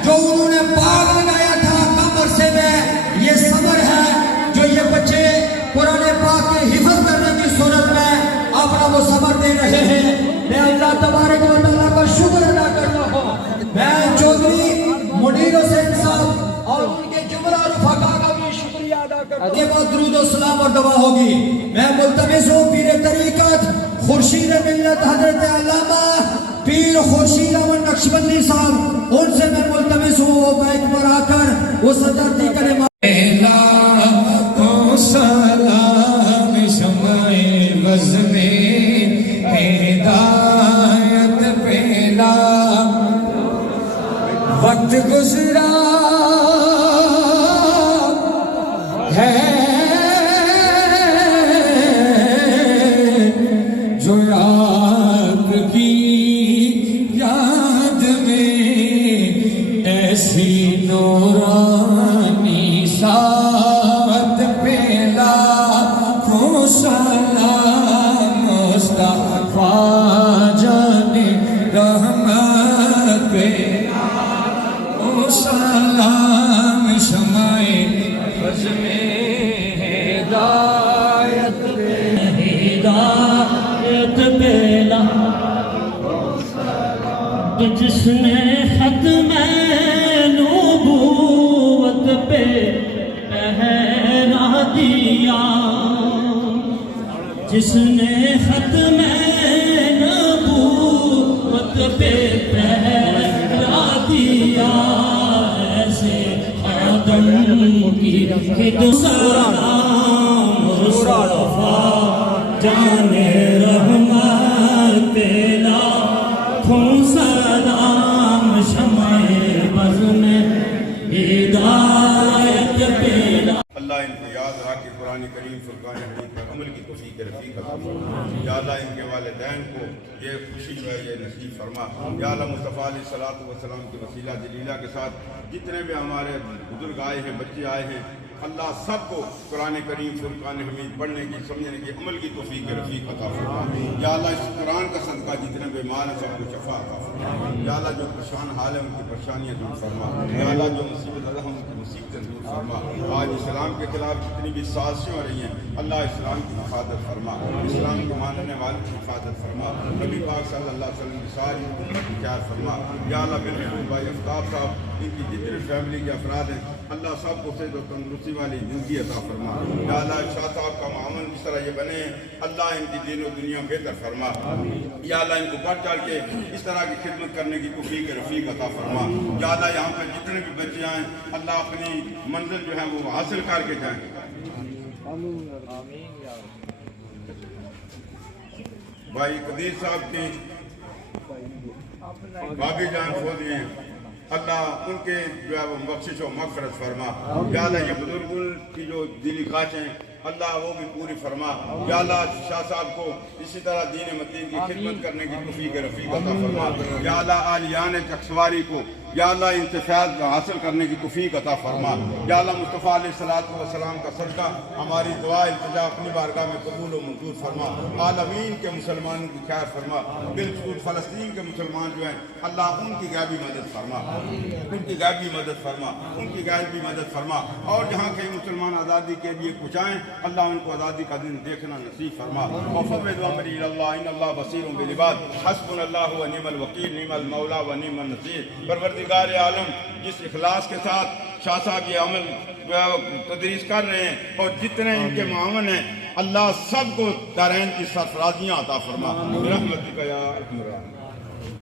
جو انہوں نے باغ لگایا تھا کم عرصے میں. یہ ثمر ہے جو یہ بچے قرآن پاک کے حفظ کرنے کی صورت میں اپنا وہ ثمر دے رہے ہیں. میں اللہ تبارک و تعالیٰ کا شکر ادا کرتا ہوں. میں چودھری منیر حسین صاحب اور ان کے جملہ رفقا کا بھی شکریہ ادا کرتا ہوں. کے بعد درود و سلام اور دعا ہوگی. میں ملتمس ہوں پیر طریقت خورشید ملت حضرت علامہ پیر خورشید احمد نقشبندی صاحب، ان سے میں ملتمس ہوں وہ بیک پر آ کر وہ صدرتی کلمات. سلام شمع بزم ہدایت پہلا وقت گزرا ہے جو آپ کی یاد میں ایسی نورانی ساعت پہلا کو سلام مصطفیٰ جان رحمت پہلا کو سلام شمع بزم ہدایت ہدایت پہلا جس نے ختم دیا جس نے ختم نبوت پہ پہرا دیا ایسے آدم کی سلام مصطفیٰ جانے رحمت پیلا تھوں سلام شمع بز میں ہدایت پیلا اللہ ان کو یاد رہا کہ قرآن کریم فرقان حمید پر عمل کی توفیق رفیق عطا فرما یا اللہ ان کے والدین کو یہ خوشی جو ہے یہ نصیب فرما یا اللہ مصطفیٰ علیہ الصلوۃ والسلام کے وسیلہ جلیلہ کے ساتھ جتنے بھی ہمارے بزرگ آئے ہیں بچے آئے ہیں اللہ سب کو قرآن کریم فرقان حمید پڑھنے کی سمجھنے کی عمل کی توفیق رفیق عطا فرما یا اللہ اس قرآن کا صدقہ جتنے بیمار ہیں سب کو شفا عطا فرما یا اللہ جو پریشان حال ہے ان کی پریشانیاں دور فرما یا اللہ جو مصیبت زدہ ہیں ان کی مصیبتیں دور فرما آج اسلام کے خلاف جتنی بھی سازشیں ہو رہی ہیں اللہ اسلام کی حفاظت فرما اسلام کو ماننے والوں کی حفاظت فرما نبی پاک صلی اللہ علیہ وسلم کی ساری امت کی خیر فرما یا اللہ بالخصوص بھائی آفتاب صاحب ان کی جتنے فیملی کے افراد ہیں اللہ سب کو صحت و تندرستی والی زندگی عطا فرما یا اللہ شاہ صاحب کا معامن جس طرح یہ بنے اللہ ان کی دین و دنیا بہتر فرما یا اللہ ان کو بڑھ چڑھ کے اس طرح کی خدمت کرنے کی توفیق رفیق عطا فرما یا اللہ یہاں پر جتنے بھی بچے آئیں اللہ اپنی منزل جو ہے وہ حاصل کر کے جائیں بھائی قدیر صاحب کی بابی جان فوت ہوئے ہیں اللہ ان کے جو ہے وہ بخشش و مغفرت فرما یا اللہ یہ بزرگوں کی جو دلی خواہشیں اللہ وہ بھی پوری فرما یا اللہ شاہ صاحب کو اسی طرح دین متین کی خدمت کرنے کی توفیق رفیق عطا فرما یا اللہ آلیان چکسواری کو یا اللہ انتفاع حاصل کرنے کی توفیق عطا فرما یا اللہ مصطفیٰ علیہ الصلوۃ والسلام کا صدقہ ہماری دعا التجا اپنی بارگاہ میں قبول و منظور فرما عالمین کے مسلمانوں کی خیر فرما بالخصوص فلسطین کے مسلمان جو ہیں اللہ ان کی غیبی مدد فرما ان کی غیبی مدد فرما ان کی غیبی مدد فرما اور جہاں کہیں مسلمان آزادی کے لیے کچھ آئیں اللہ ان کو آزادی کا دن دیکھنا نصیب فرما وفوض امری الی اللہ ان اللہ بصیر بالعباد حسبنا اللہ و نعم الوکیل نعم المولا و نعم النصیر پروردگار عالم جس اخلاص کے ساتھ شاہ صاحب یہ عمل تدریس کر رہے ہیں اور جتنے ان کے معاون ہیں اللہ سب کو دارین کی سرفرازیاں عطا فرما برحمتک یا ارحم الراحمین